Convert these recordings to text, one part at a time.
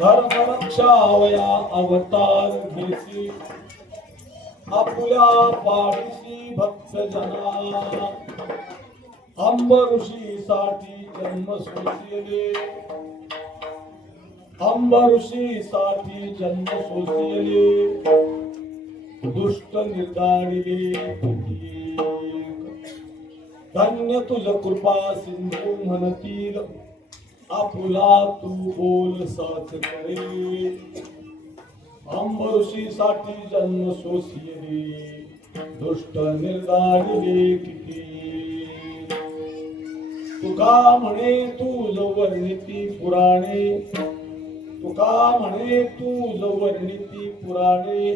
धर्मरक्षावया अवतार घेसी आपुल्या पाडीशी भक्त जना अंब ऋषी साठी जन्म सोसियले अंब ऋषी साठी जन्म सोसियले दुष्ट निर्दारिले धन्य तुझ कृपा सिंधू म्हणतील आपुला तू बोल साच करे अंब ऋषी साठी जन्म सोसियले दुष्ट निर्दारिले किती तुका म्हणे तूज वर्णिती पुराणे तुका म्हणे तूज वर्णिती पुराणे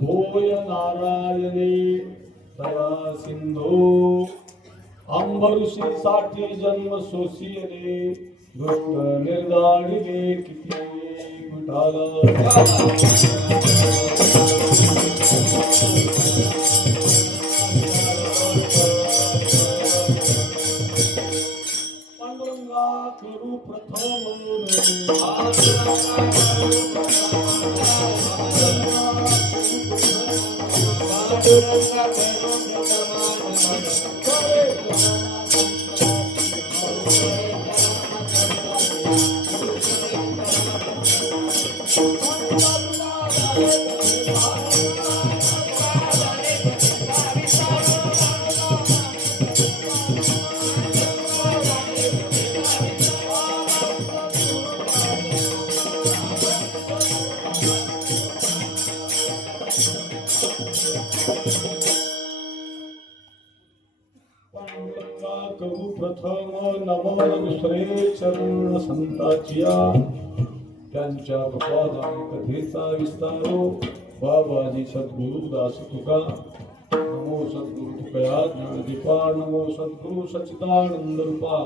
होय नारायणे दया सिंधू अंब ऋषी साठी जन्म सोसियले दुष्ट निर्दारिले किती पांडुरंगा करू प्रथम करू प्रथम नमन दुसरे चरण संताचिया त्यांच्या प्रपादाने कथेचा विस्तारो बाबाजी सद्गुरु दास तुका नमो सद्गुरु तुकया ज्ञानदीपा नमो सद्गुरु सच्चिदानंद रूपा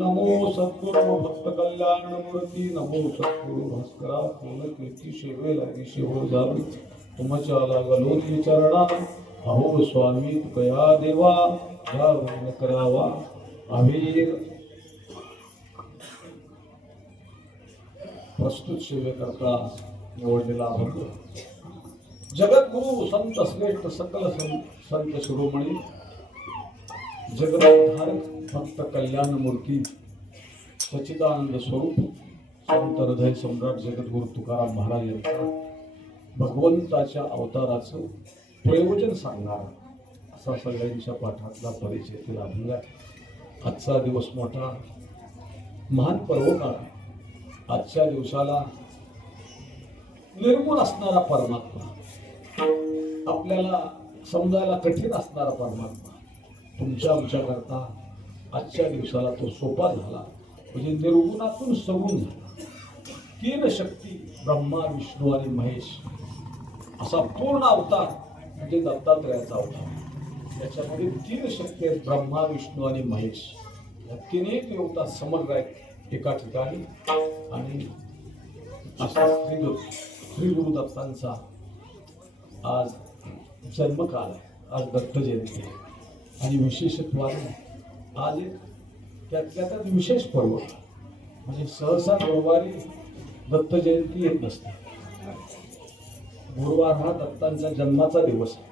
नमो सद्गुरु भक्त कल्याण मूर्ती नमो सद्गुरु भास्करा पूर्ण कीर्ती सेवे लागी शेवळ जावी तुमच्या लागलो चरणा अहो स्वामी तुकया देवा या वर्णन करावा अभिर प्रस्तुत सेवेकरता निवडलेला अभंग. जगद्गुरु संत श्रेष्ठ सकल संत शिरोमणी जगद्धारक भक्त कल्याण मूर्ती सच्चिदानंद स्वरूप संत हृदय सम्राट जगद्गुरु तुकाराम महाराज यांचा भगवंताच्या अवताराचं प्रयोजन सांगणारा असा सगळ्यांच्या पाठातला परिचयातील अभंग आहे. आजचा दिवस मोठा महान पर्वकाळ. आजच्या दिवसाला निर्गुण असणारा परमात्मा, आपल्याला समजायला कठीण असणारा परमात्मा तुमच्या आमच्याकरता आजच्या दिवसाला तो सोपा झाला. म्हणजे निर्गुणातून सगुण झाला. तीन शक्ती ब्रह्मा विष्णू आणि महेश असा पूर्ण अवतार म्हणजे दत्तात्रयाचा अवतार. त्याच्यामध्ये तीन शक्ती आहेत, ब्रह्मा विष्णू आणि महेश. या तिन्ही देवता समग्र आहेत एका ठिकाणी. आणि असा श्री गुरुदत्तांचा आज जन्मकाळ आहे. आज दत्त जयंती आहे. आणि विशेषत्वाने आज एक त्यात विशेष पर्व म्हणजे सहसा गुरुवारी दत्त जयंती येत नसते. गुरुवार हा दत्तांचा जन्माचा दिवस आहे.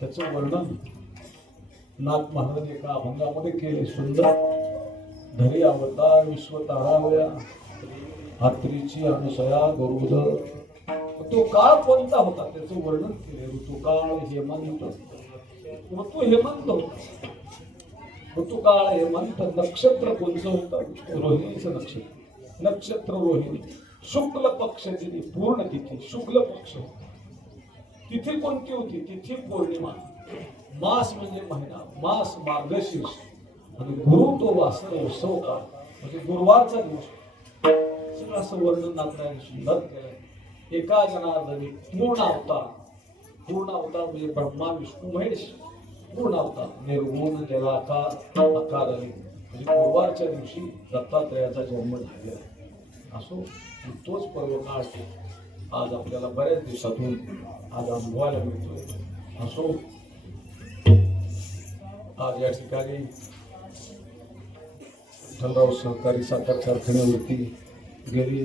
त्याचं वर्णन नाथ महाराज एका अभंगामध्ये केले. सुंदर धरी अवतार विश्व तारावया हात्रीची अनुसया गरुड. तो काळ कोणता होता त्याचं वर्णन केले. ऋतुकाळ हेमंत. ऋतू हेमंत होता. ऋतुकाळ हेमंत. नक्षत्र कोणतं होतं? रोहिणीचं नक्षत्र. नक्षत्र रोहिणी. शुक्ल पक्षाची पूर्ण तिथी शुक्ल पक्ष. तिथी कोणती होती? तिथी पौर्णिमा. मास म्हणजे महिना. मास मार्गशीर्ष. आणि गुरु तो वासर उत्सव काळ म्हणजे गुरुवारचा दिवस. सगळं असं वर्णन आपल्याला सुंदर केलंय. एका जनार्दनी पूर्ण अवतार. पूर्ण अवतार म्हणजे ब्रह्मा विष्णू महेश पूर्ण अवतार. निर्गुण निराकार आकाराने म्हणजे गुरुवारच्या दिवशी दत्तात्रयाचा जन्म झालेला आहे. असो तोच पर्व काळ आज आपल्याला बऱ्याच दिवसातून आज अनुभवायला मिळतोय. असो आज या ठिकाणी विठ्ठलराव सहकारी साखर कारखान्यावरती गेली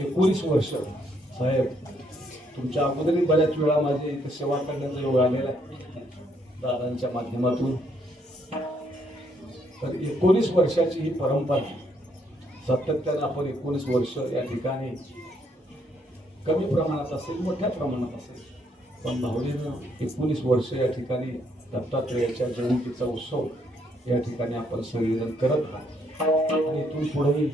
19 वर्ष साहेब तुमच्या अगोदरही बऱ्याच वेळा माझे इथे सेवा करण्याचा योग आलेला आहे दादांच्या माध्यमातून. तर 19 वर्षाची ही परंपरा सातत्यानं आपण 19 वर्ष या ठिकाणी कमी प्रमाणात असेल मोठ्या प्रमाणात असेल पण भावनेनं 19 वर्ष या ठिकाणी दत्तात्रयाच्या जयंतीचा उत्सव या ठिकाणी आपण सगळेजण करत आहोत. आणि इथून पुढेही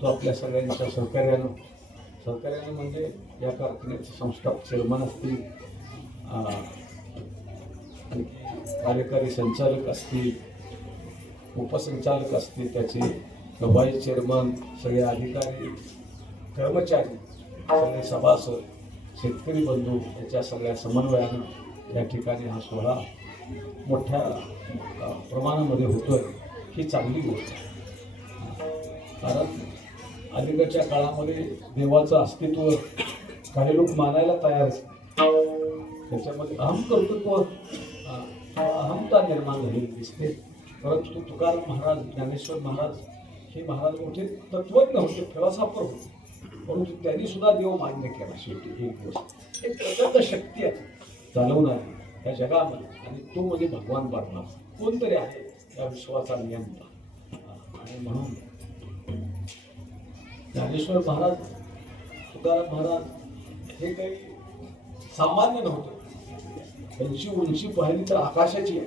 तो आपल्या सगळ्यांच्या सहकार्यानं म्हणजे या कारखान्याचे संस्थापक चेअरमन असतील, कार्यकारी संचालक असतील, उपसंचालक असतील, त्याचे व्हाईस चेअरमन, सगळे अधिकारी कर्मचारी, सगळे सभासद, शेतकरी बंधू याच्या सगळ्या समन्वयानं या ठिकाणी हा सोहळा मोठ्या प्रमाणामध्ये होतोय ही चांगली गोष्ट आहे. कारण अलीकडच्या काळामध्ये देवाचं अस्तित्व काही लोक मानायला तयार असतात. त्याच्यामध्ये कर्तृत्व अहमता निर्माण झालेली दिसते. परंतु तुकाराम महाराज ज्ञानेश्वर महाराज हे महाराज मोठे तत्वज्ञ होते, फिलॉसॉफर होते. परंतु त्यांनी सुद्धा देव मान्य केला. शेवटी एक गोष्ट एक प्रचंड शक्ती आहे चालवणारी या जगामध्ये आणि तो म्हणजे भगवान परमात्मा कोणतरी आहे या विश्वाचा नियंता. आणि म्हणून ज्ञानेश्वर महाराज तुकाराम महाराज हे काही सामान्य नव्हतं. त्यांची उंची पाहिली तर आकाशाची आहे.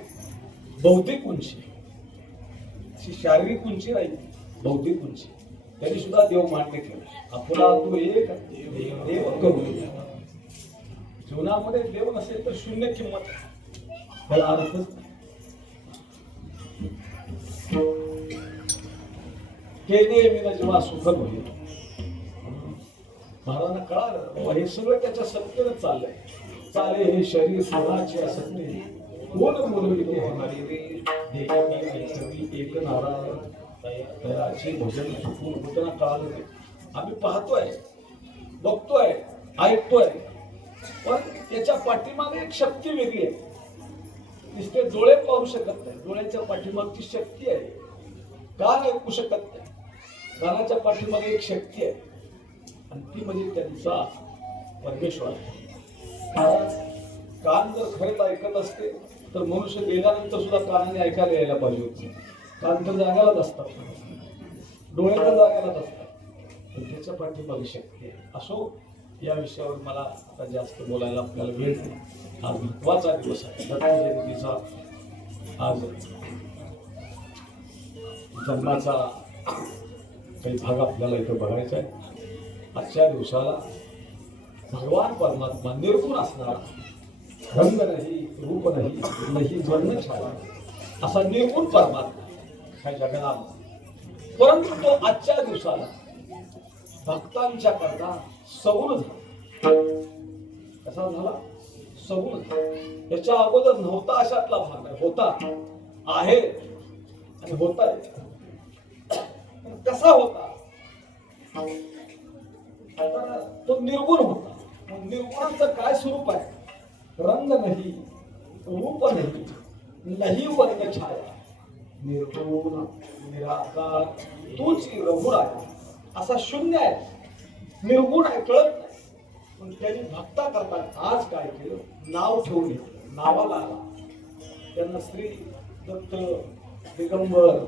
बौद्धिक उंची अशी शारीरिक उंची नाही, बौद्धिक उंची. त्यांनी सुद्धा देव मान्य केला. आपला तो एक देव करू. जीवनामध्ये देव नसेल तर शून्य किंमत त्याला अर्थच केले विना जेव्हा सुखद होईल. महाराजांना कळालं हे सगळं त्याच्या सत्तेनं चाललंय. चाले हे शरीर सोनाचे असते कोण बोलविते होणारी एक नारायण तयाचे भजन चुकून होताना कळालं. आम्ही पाहतोय, बघतोय, ऐकतोय, पण त्याच्या पाठीमागे एक शक्ती वेगळी आहे. नुसते डोळे पाहू शकत नाही, डोळ्याच्या पाठीमागची शक्ती आहे. कान ऐकू शकत नाही, कानाच्या पाठीमागे एक शक्ती आहे आणि ती म्हणजे त्यांचा परमेश्वर. कान जर खरंच ऐकत असते तर मनुष्य गेल्यानंतर सुद्धा कानाने ऐकायला यायला पाहिजे होते. कान तर जागालाच असतात, डोळे तर जागालाच असतात, पण त्याच्या पाठीमागे शक्ती आहे. असो, या विषयावर मला आता जास्त बोलायला आपल्याला वेळ नाही. हा महत्वाचा दिवस आहे, दत्त जयंतीचा. आज जन्माचा काही भाग आपल्याला इथं बघायचा आहे. आजच्या दिवसाला भगवान परमात्मा निर्गुण असणारा, रंग नाही, रूप नाही, नाही वर्ण छाया, असा निर्गुण परमात्मा ह्या जगण्यामध्ये, परंतु तो आजच्या दिवसाला भक्तांच्या करता सगुण झाला. कसा झाला? सगुण झाला. याच्या अगोदर नव्हता अशातला भाग आहे, होता, आहे आणि होता आहे. कसा होता? तो निर्गुण होता. निर्गुणाचं काय स्वरूप आहे? रंग नाही, रूप नाही, नाही वर्ण छाया, निर्गुण निराकार, तूच रघुर आहे, असा शून्य आहे, निर्गुण आहे, कळत नाही. पण त्यांनी भक्ता करता आज काय केलं? नाव ठेवून घेतलं, नावाला आला. त्यांना श्री दत्त, दिगंबर,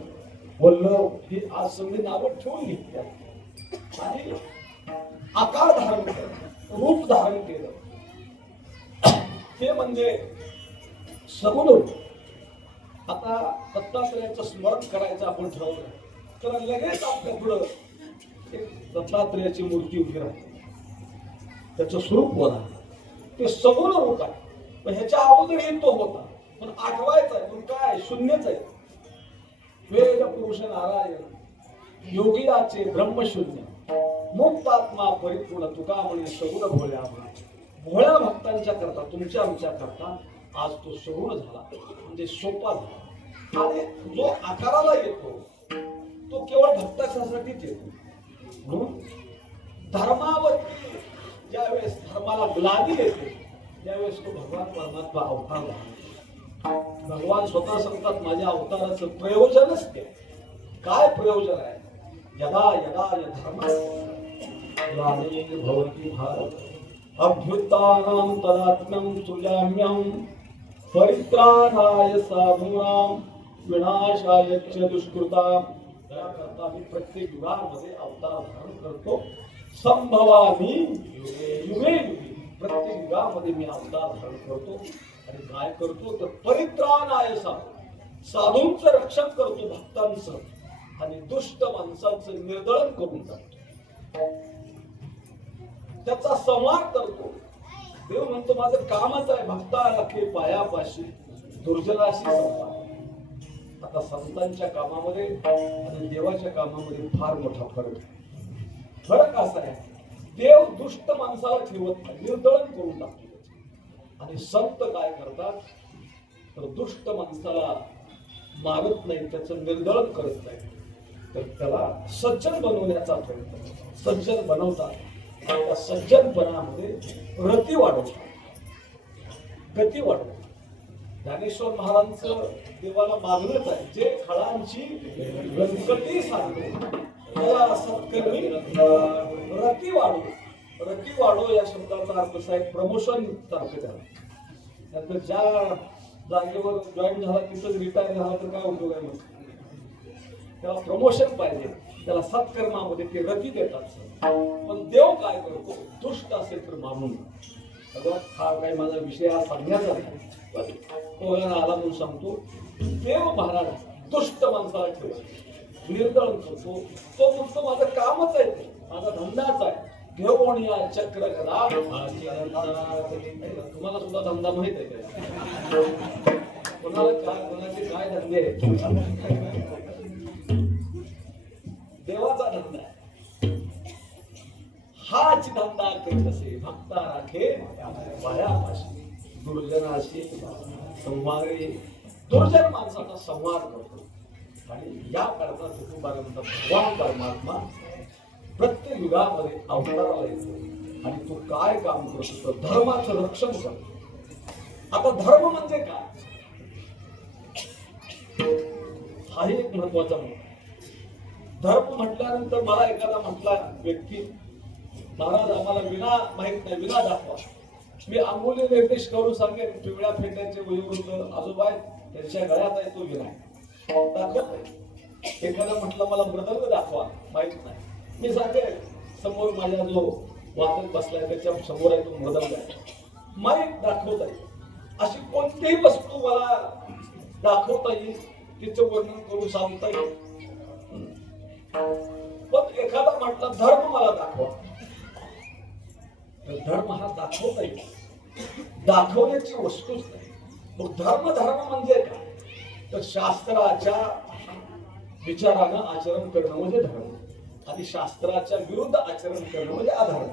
वल्लभ ही आज सगळी नावं ठेवून घेतली आणि आकार धारण केलं, रूप धारण केलं. ते म्हणजे सगुण रूप. आता दत्तात्रेयाचं स्मरण करायचं आपण ठरवलं तर लगेच आपल्या पुढं एक दत्तात्रेयाची मूर्ती उभी राहते. त्याचं स्वरूप बघा, ते सगुण रूप आहे. पण ह्याच्या अगोदरही तो होता, पण आठवायचा आहे, पण काय शून्यच आहे. वेद पुरुष नारायण योगिराचे ब्रह्मशून्य, मुक्त आत्मा परिपूर्ण, तुका म्हणे सगुण भोळ्या. भोळ्या भक्तांच्या करता, तुमच्या आमच्या करता आज तो सगुण झाला, म्हणजे सोपा झाला. आणि जो आकाराला येतो तो केवळ भक्ताच्यासाठीच येतो. म्हणून धर्मावरती ज्यावेळेस धर्माला ग्लानी येते त्यावेळेस तो भगवान परमात्मा अवतार झाला. भगवान स्वतः सांगतात, माझ्या अवताराचं प्रयोजनच ते. काय प्रयोजन आहे? यदा यदा धर्माचे भवती भारत अभ्युत्थानं तदात्म्यं सृजाम्यहं परित्राणाय साधूनां विनाशाय च दुष्कृतां. त्याकरता मी प्रत्येक युगामध्ये अवतार धारण करतो. संभवामी युगे युगे, प्रत्येक युगामध्ये मी अवतार धारण करतो. आणि काय करतो तर परित्राणाय साधूंचं रक्षण करतो, भक्तांचं, आणि दुष्ट माणसांचं निर्दळन करून जातो, त्याचा संहार करतो. देव म्हणतो माझं कामच आहे भक्ता राखे पायापाशी, दुर्जनाशी संवाद. आता संतांच्या कामामध्ये आणि देवाच्या कामामध्ये फार मोठा फरक आहे. फरक असा आहे, देव दुष्ट माणसाला ठेवत नाही, निर्दळन करून टाकतो. आणि संत काय करतात तर दुष्ट माणसाला मारत नाही, त्याचं निर्दळन करत नाही, तर त्याला सज्जन बनवण्याचा प्रयत्न, सज्जन बनवतात. त्या सज्जनपणामध्ये रती वाढवतात, गती वाढवतात. ज्ञानेश्वर महाराजांचं देवाला मागणंच आहे, जे खळांची गणपती सांगतो त्याला सत्कर्मी रती वाढो. रती वाढो या शब्दाचा अर्थ असा आहे प्रमोशन सारखं त्याला. नंतर ज्या जागेवर जॉईन झाला तिथंच रिटायर झाला तर काय उपयोग आहे? त्याला प्रमोशन पाहिजे, त्याला सत्कर्मामध्ये ते रती देतात. पण देव काय करतो? दुष्ट असेल तर मानून, हा काही माझा विषय हा सांगण्याचा नाही, तो आला म्हणून सांगतो. देव महाराज दुष्ट माणसाला ठेवतो, निर्दळन करतो. तो म्हणतो माझं कामच आहे, ते माझा धंदाच आहे. घेऊन या चक्र गदा. तुम्हाला सुद्धा धंदा माहित आहे का? कोणाला काय, कोणाचे काय धंदे? देवाचा धंदा आहे. हाच धंदा करीत असे भक्ता राखे पायापाशी, दुर्जनाशी संवारे. दुर्जन माणसाचा संवार करतो. आणि या करता कुटुंबानंतर भगवान परमात्मा प्रत्येक युगामध्ये अवताराला येतो आणि तो काय काम करतो तर धर्माचं रक्षण करतो. आता धर्म म्हणजे काय? हाही एक महत्वाचा मुद्दा. धर्म म्हटल्यानंतर मला एखादा म्हटला व्यक्ती, महाराज आम्हाला विना माहित नाही, विना दाखवा. मी अंगुली निर्देश करून सांगेन, पिवळ्या फेट्याचे वयोवृद्ध आजोबा त्यांच्या गळ्यात आहे तो विना दाखवत नाही. एखादा म्हटलं मला मृदंग दाखवा, माहित नाही, मी सांगेन समोर माझ्या जो वादक बसलाय त्याच्या समोर आहे तो मृदंग आहे, माहीत दाखवता येईल. अशी कोणतीही वस्तू मला दाखवता येईल, तिचं वर्णन करून सांगता येईल. पण एखादा म्हटला धर्म मला दाखवा, तर धर्म हा दाखवता येईल, दाखवण्याची वस्तूच नाही. मग धर्म म्हणजे काय, तर शास्त्राच्या विचारानं आचरण करणं म्हणजे धर्म, आणि शास्त्राच्या विरुद्ध आचरण करणं म्हणजे अधर्म.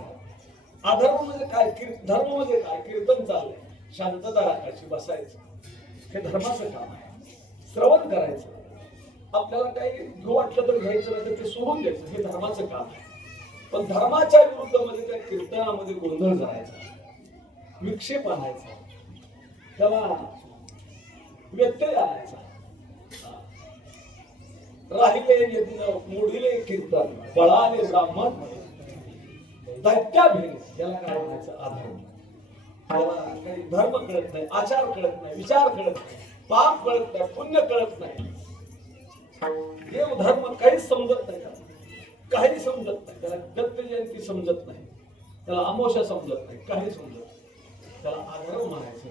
अधर्म म्हणजे काय, धर्म म्हणजे काय, कीर्तन चाललंय, शांतता राखायची, बसायचं, हे धर्माचं काम आहे. श्रवण करायचं, आपल्याला काही घेऊ वाटलं तर घ्यायचं, नाही तर ते सोडून द्यायचं, हे धर्माचं काम आहे. पण धर्माच्या विरुद्ध मध्ये त्या कीर्तनामध्ये गोंधळ करायचा, विक्षेप आणायचा, त्याला व्यत्यय आणायचा, राहिले यज्ञ मोडिले कीर्तन पळाले ब्राह्मण दैत्याभिन, त्याला काय म्हणायचं, अधर्म. त्याला काही धर्म कळत नाही, आचार कळत नाही, विचार कळत नाही, पाप कळत नाही, पुण्य कळत नाही, देव धर्म काहीच समजत नाही, काही समजत नाही. त्याला दत्त जयंती समजत नाही, त्याला अमावस्या समजत नाही, काही समजत नाही, त्याला अधर्म म्हणायचं.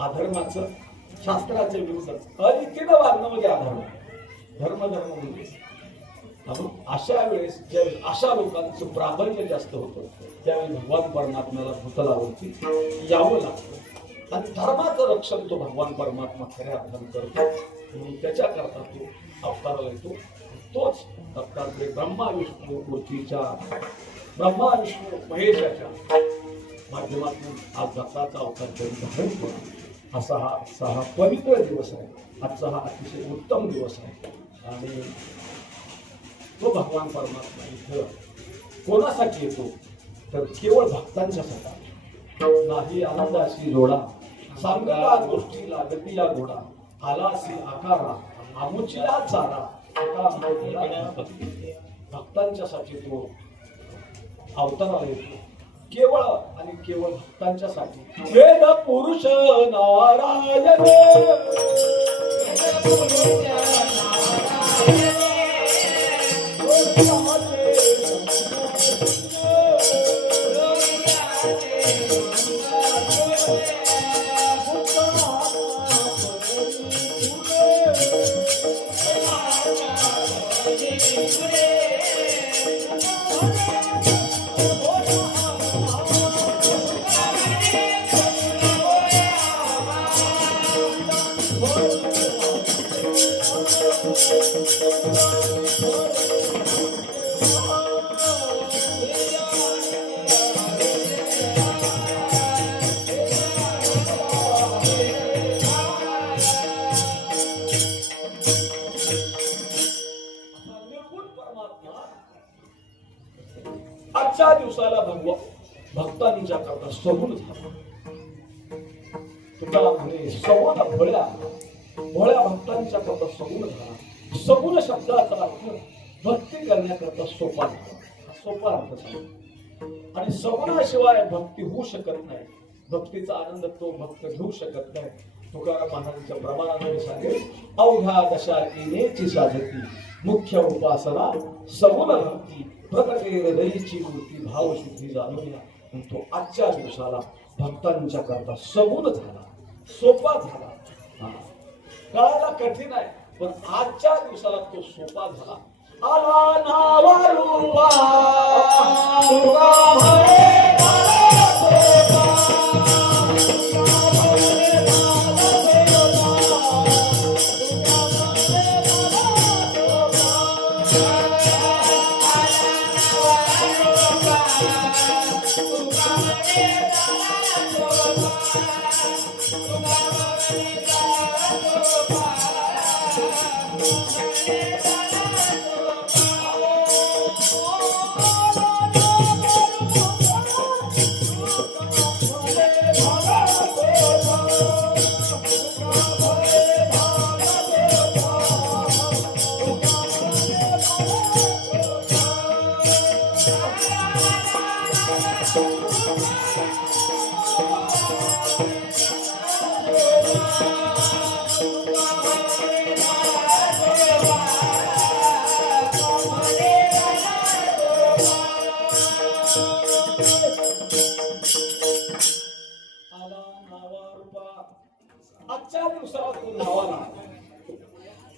अधर्माचं शास्त्राच्या विरुद्ध अनितीनं वागणं म्हणजे अधर्म. धर्म म्हणजे आपण अशा वेळेस ज्यावेळी अशा लोकांचं प्राबल्य जास्त होतं, त्यावेळी भगवान परमात्म्याला भूतलावरती यावं लागतं, आणि धर्माचं रक्षण तो भगवान परमात्मा खऱ्या अर्थानं करतो. म्हणून त्याच्याकरता तो अवताराला येतो. तोच अवतार ब्रह्मा विष्णू मूर्तीच्या, ब्रह्मा विष्णू महेशाच्या माध्यमातून आज दत्ताचा अवतार धारण करून असा हा पवित्र दिवस आहे. आजचा हा अतिशय उत्तम दिवस आहे, आणि तो भगवान परमात्मा इथं कोणासाठी येतो, तर केवळ भक्तांच्यासाठी. नाही आनंदाशी जोडा सांगला गोष्टीला गतीला घोडा, आलासी आकारा आमुचिला चारा, भक्तांच्यासाठी तो अवताराला येतो, केवळ आणि केवळ भक्तांच्यासाठी. वेद पुरुष नारायण आजच्या दिवसाला भक्तांच्या करता सगुण झाला. तुला म्हणे सगुण भोळ्या भक्तांच्या करता सगुण झाला. सगुण शब्दाचा अर्थ भक्ती करण्याकरता सोपा झाला, सोपा अर्थ झाला. आणि सगुणाशिवाय भक्ती होऊ शकत नाही, भक्तीचा आनंद तो भक्त घेऊ शकत नाही. तुकाराम महाराजांच्या प्रमाणाने सांगेल, अवघ्या दशा येण्याची साधती, मुख्य उपासना सगुण भक्ती, प्रकटे हृदयीची मूर्ती भावशुद्धी जाणूया. तो आजच्या दिवसाला भक्तांच्या करता सगुण झाला, सोपा झाला. कळायला कठीण आहे, पण आजच्या दिवसाला तो सोपा झाला. आला नावारूपा आजच्या दिवसाला तो नावाला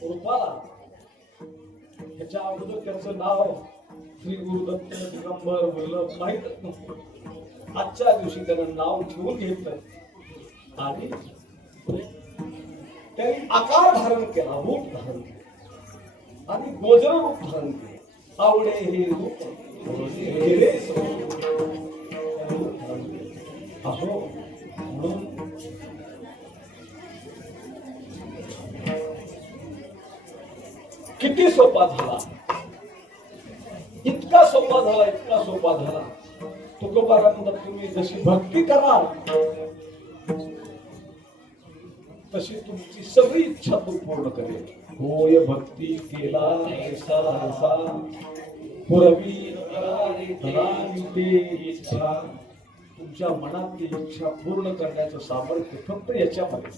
रूपाला ह्याच्या अगोदर त्याचं नाव श्री गुरुदत्त दिगंबर वल्लभ माहीतच नव्हतं. आजच्या दिवशी त्यानं नाव ठेवून घेतलं आणि त्यांनी आकार धारण केला, रूप धारण केलं आणि गोजर रूप धारण केलं. आवडे हे रूप असो म्हणून किती सोपा झाला, इतका सोपा झाला, इतका सोपा झाला. तुकोबारा म्हणतात तुम्ही जशी भक्ती कराल तशी तुमची सगळी इच्छा तू पूर्ण करेल. होय भक्ती केला ऐसा ऐसा पुरवी इच्छा. तुमच्या मनातली इच्छा पूर्ण करण्याचं सामर्थ्य फक्त याच्यामध्ये.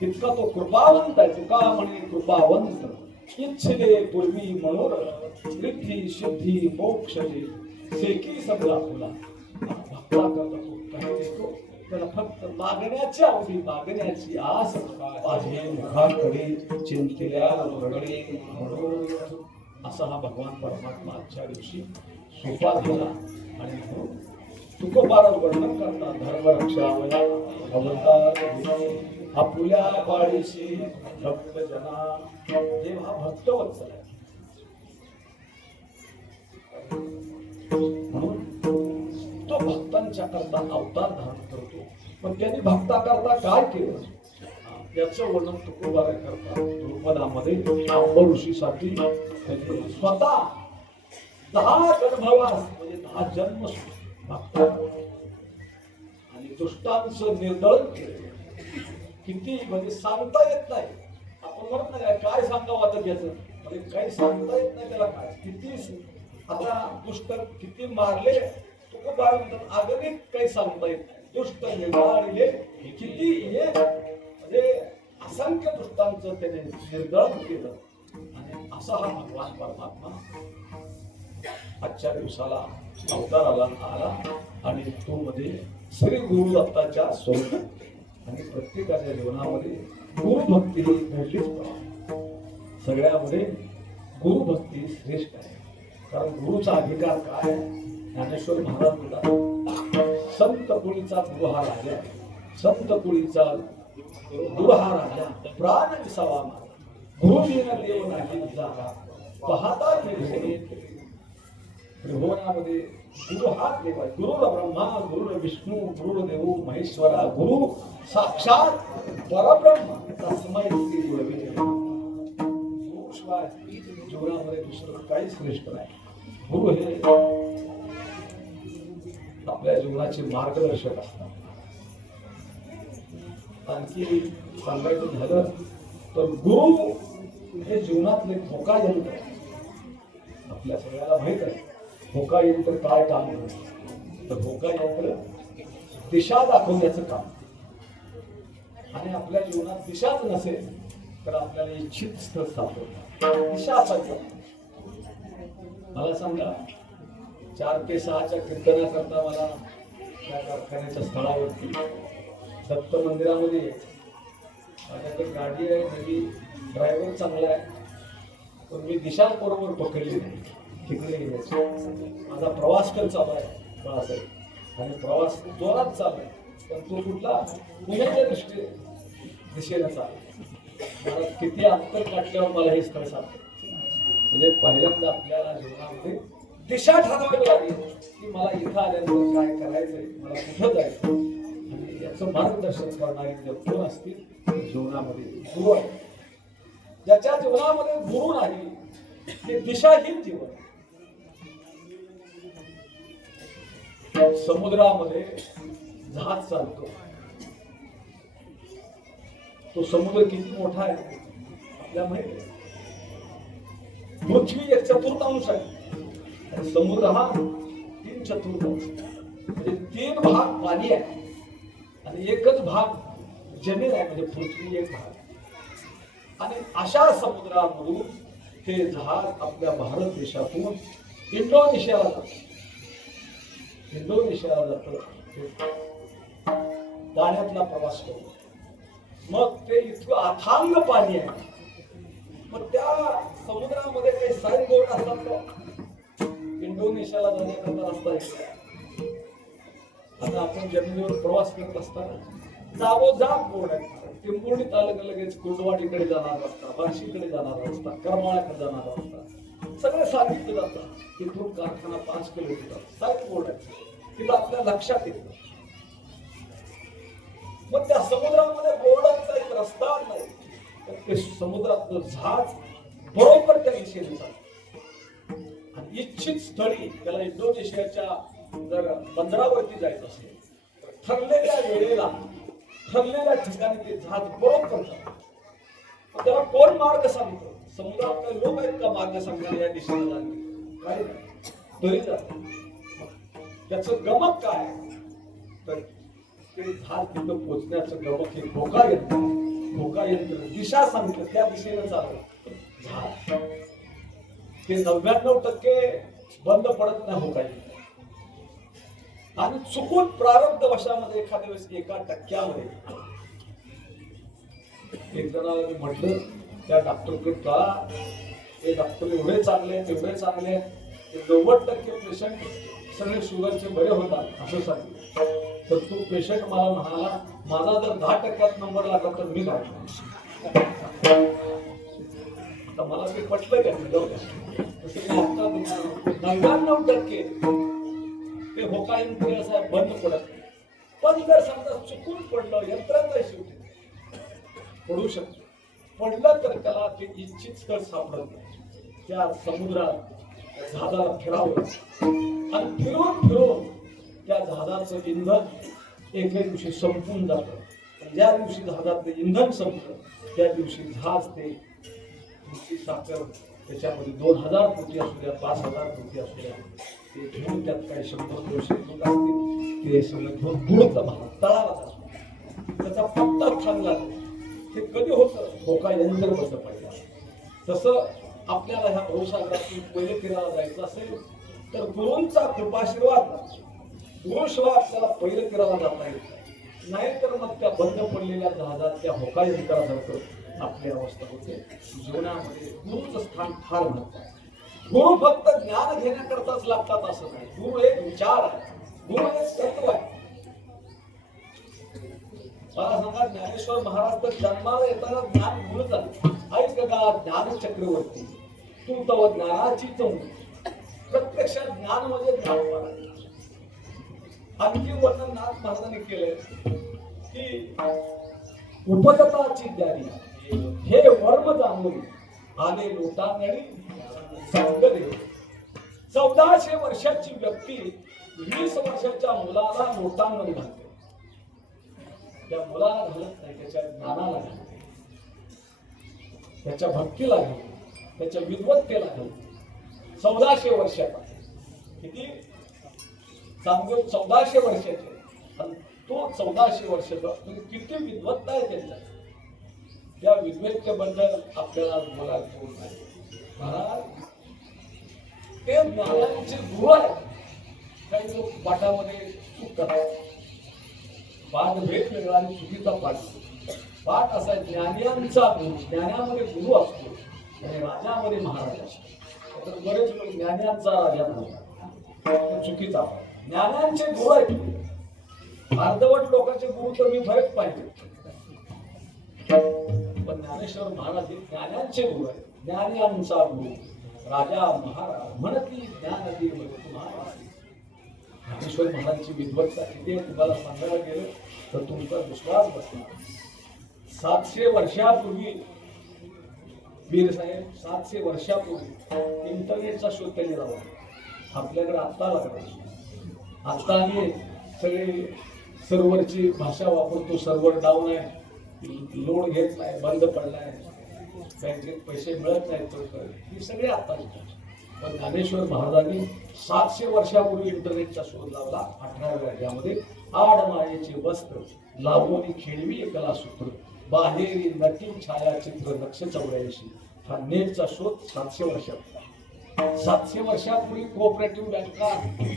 इतका तो कृपावंत आहे. तुका म्हणे कृपावंत इच्छले पूर्वी मनोरथ रिद्धी सिद्धी मोक्ष सेकी सगळा फुला. भक्ता करता तो काही देतो त्याला फक्त मागण्याची अवधी, मागण्याची आस माझे मुखाकडे चिंतेल्या रगडे मनोरथ. असा हा भगवान परमात्मा आजच्या दिवशी सोपा झाला. आणि म्हणून तुकोबारा वर्णन करता धर्म रक्षावया अवतार आपुल्या पाडीशी भक्त जना. देव हा भक्तवत्सल आहे. म्हणून तो भक्तांच्या करता अवतार धारण करतो. पण त्यांनी भक्ता करता काय केलं याचं वर्णन तुकोबारा करतात. द्रुपदामध्ये आंब ऋषीसाठी स्वतः 10 गर्भवास म्हणजे 10 जन्म भक्ता आणि दुष्टांचं निर्दळन केलं. किती म्हणजे सांगता येत नाही. आपण म्हणत नाही काय सांगावं आता त्याचं, म्हणजे काही सांगता येत नाही त्याला. काय किती आता दुष्ट किती मारले तुकोबारा म्हणतात अगणित काही सांगता येत नाही. दुष्ट निर्माणले किती हे म्हणजे असंख्य दुष्टांचं त्याने निर्दळन केलं. आणि असा हा भगवान परमात्मा आजच्या दिवसाला अवताराला आला. आणि तो मध्ये श्री गुरुदत्ताच्या स्वरूप. आणि प्रत्येकाच्या जीवनामध्ये गुरुभक्ती ही घडलीच पाहिजे. सगळ्यामध्ये गुरुभक्ती श्रेष्ठ आहे. कारण गुरुचा अधिकार काय? ज्ञानेश्वर महाराज म्हणतात संत कुळीचा गुरु हा राजा, संत कुळीचा गुरु हा राजा, प्राण विसावा माझा. गुरु बिन देव नाही जागा, पाहता त्रिभुवनामध्ये गुरु हाच देव आहे. गुरु ब्रह्मा, गुरु विष्णू, गुरु देव महेश्वरा, गुरु साक्षात परब्रह्म तस्मै श्री गुरवे नमः. गुरुशिवाय जीवनामध्ये दुसरं काही श्रेष्ठ नाही. गुरु हे आपल्या जीवनाचे मार्गदर्शक असतात. आणखी सांगायचं झालं तर गुरु हे जीवनातले धोका यंत्र. आपल्या सगळ्याला माहित आहे धोका यंत्र काय काम करतं. तर धोका यंत्र दिशा दाखवण्याचं काम. आणि आपल्या जीवनात दिशाच नसेल तर आपल्याला इच्छित स्थळ सापडतं. दिशा असायचं. मला सांगा 4 ते 6च्या कीर्तनाकरता मला त्या कारखान्याच्या स्थळावरती दत्त मंदिरामध्ये माझ्याकडे गाडी आहे, नवी ड्रायव्हर चांगला आहे, पण मी दिशा बरोबर पकडली नाही. तिकडे माझा प्रवास तर चालू आहे बाळासाहेब, आणि प्रवास जोरात चालू आहे, पण तो कुठला पुण्याच्या दिशेला चालू. मला किती अंतर काढल्यावर मला हे स्थळ सापडलं. म्हणजे पहिल्यांदा आपल्याला जीवनामध्ये दिशा ठरवावी लागेल की मला इथं आल्यानंतर काय करायचंय, मला कुठं जायचं. आणि याचं मार्गदर्शन करणारे जे कोण असतील जीवनामध्ये गुरु आहे. ज्याच्या जीवनामध्ये गुरु नाही ते दिशाहीन जीवन. समुद्रामध्ये जहाज चालतो, तो समुद्र किती मोठा आहे आपल्याला माहिती आहे. पृथ्वी 1/4 आहे आणि समुद्र हा 3/4 चतुर्थ म्हणजे 3 भाग पाणी आहे आणि एकच भाग जमीन आहे, म्हणजे पृथ्वी एक भाग. आणि अशा समुद्रामधून हे जहाज आपल्या भारत देशातून इंडोनेशियाला जातं. इंडोनेशियाला जातं, पाण्यातला प्रवास करतो. मग ते इतकं अथांग पाणी आहे. मग त्या समुद्रामध्ये काही साईन बोर्ड असतात का? इंडोनेशियाला जाण्याकरता रस्ता आहे. आता आपण जमिनीवर प्रवास करत असताना जागोजाग बोर्ड आहे. टिंबोडीत आलं का लगेच कुंडवाडीकडे जाणार रस्ता, बार्शीकडे जाणार रस्ता, करमाळ्याकडे जाणार रस्ता, सगळे सांगितलं जातं. तिथून कारखाना 5 किलोमीटर, साईन बोर्ड आहे. तिथं आपल्या लक्षात येतं. मग त्या समुद्रामध्ये बोर्डाचा एक रस्ता नाही, तर ते समुद्रातलं जहाज बरोबर त्या दिशेने जातं. आणि इच्छित स्थळी त्याला इंडोनेशियाच्या जर बंदरावरती जायचं असेल तर ठरलेल्या वेळेला ठरलेल्या ठिकाणी ते जहाज बरोबर जातं. त्याला कोण मार्ग सांगतो? समुद्रातले लोक आहेत का मार्ग सांगणारे या दिशेने जाणे? काय तरी जात. त्याचं गमक काय? तर ते जहाज तिथं पोहोचण्याचं गमक हे भोका यंत्र दिशा सांगतं, त्या दिशेने चालतं जहाज. ते 99% बंद पडत नाही भोका यंत्र. आणि चुकून प्रारब्ध वशामध्ये एखाद्या वेळेस 1% एक जणाला मी म्हटलं त्या डॉक्टरकडे का, ते डॉक्टर एवढे चांगले 90% पेशंट सगळे शुगरचे बरे होतात असं सांगितलं. तर तो पेशंट मला म्हणाला माझा जर 10% नंबर लागला तर मी काय. आता मला ते पटलं का? तसं 99% ते होकायंत्र असं बंद पडत. पण जर समजा चुकून पडलं, यंत्राचा शेवटी पडू शकतो. पडलं तर त्याला ते इच्छित स्थळ सापडत नाही. त्या समुद्रात जहाजाला फिरावं आणि फिरून त्या जहाजाचं इंधन एके दिवशी संपून जातं. ज्या दिवशी जहाजाचं इंधन संपलं त्या दिवशी जहाज ते साखर त्याच्यामध्ये 2000 कोटी असू द्या, 5000 कोटी असू द्या, ते घेऊन त्यात काही 100-200 लोक असतील ते सगळं घेऊन बुडतं तळाला जातं. त्याचा पत्ता थांबला. ते कधी होतं? होका यंत्र बंद पडला. तसं आपल्याला ह्या भवसागरातून पहिले फिरायला जायचं असेल तर गुरूंचा कृपाशीर्वाद, गुरुशिवाय आपल्याला पहिले फिरायला जाता येत नाही. तर मग त्या बंद पडलेल्या जहाजात त्या होका यंत्रासारखं आपली अवस्था होते. जीवनामध्ये गुरुचं स्थान फार महत्त्वाचं. गुरु फक्त ज्ञान घेण्याकरताच लागतात असं नाही. गुरु एक विचार आहे, गुरु एक तत्व आहे. मला सांगा, ज्ञानेश्वर महाराज तर जन्माला येताना ज्ञान घेऊन झाले. ऐक का ज्ञान चक्रवर्ती तू तव ज्ञानाची प्रत्यक्षात ज्ञान म्हणजे ज्ञान. आणखी वर्णन नाथ महाराजांनी केलंय की उपगताची ज्ञानी हे वर्म जाणून आले लोटांगणी संगदे. 1400 वर्षाची व्यक्ती 20 वर्षाच्या मुलाला लोटांगणी घालते. त्या मुलाला घालत नाही, त्याच्या ज्ञानाला घालते, त्याच्या भक्तीला घालते, त्याच्या विद्वत्तेला घालते. 1400 वर्षाचा किती सांगतो? 1400 वर्षाचे. आणि तो 1400 वर्षाचा म्हणजे किती विद्वत्ता आहे त्याच्या. त्या विद्वत्तेबद्दल आपल्याला बोलायचं नाही. महाराज ते ज्ञानाचे गुरु आहेत. काही लोक पाठामध्ये चूक करतात. पाठ भेट वेगळा आणि चुकीचा पाठ. पाठ असा ज्ञानियांचा गुरु, ज्ञानामध्ये गुरु असतो आणि राजामध्ये महाराज असतो. तर बरेच लोक ज्ञानियांचा राजा म्हणतात, चुकीचा पाठ. ज्ञानांचे गुरु आहेत. अर्धवट लोकांचे गुरु तर मी बरेच पाहिजे, पण ज्ञानेश्वर महाराज हे ज्ञानांचे गुरु आहेत. ज्ञानियांचा गुरु राजा महाराज म्हणती ज्ञान महाराज. ज्ञानेश्वर महाराजांची विद्वत्ता किती तुम्हाला सांगायला गेलं तर तुमचा विश्वास बसणार. 700 वर्षापूर्वी वीर साहेब 700 वर्षापूर्वी इंटरनेटचा शोध त्यांनी लावला. आपल्याकडे आत्ता लागला. आता आम्ही सगळे सर्व्हरची भाषा वापरतो. सर्व्हर डाऊन आहे, लोड घेत नाही, बंद पडलाय, बँकेत पैसे मिळत नाहीत. ही सगळे आता पण ज्ञानेश्वर महाराजांनी 700 वर्षापूर्वी इंटरनेटचा शोध लावला. 18व्या अध्यायामध्ये आडमायेचे वस्त्र लावून खेळवी एकला सूत्र बाहेरी नटी छायाचित्र 984. हा नेटचा शोध 700 वर्षात. 700 वर्षापूर्वी कोऑपरेटिव्ह बँका,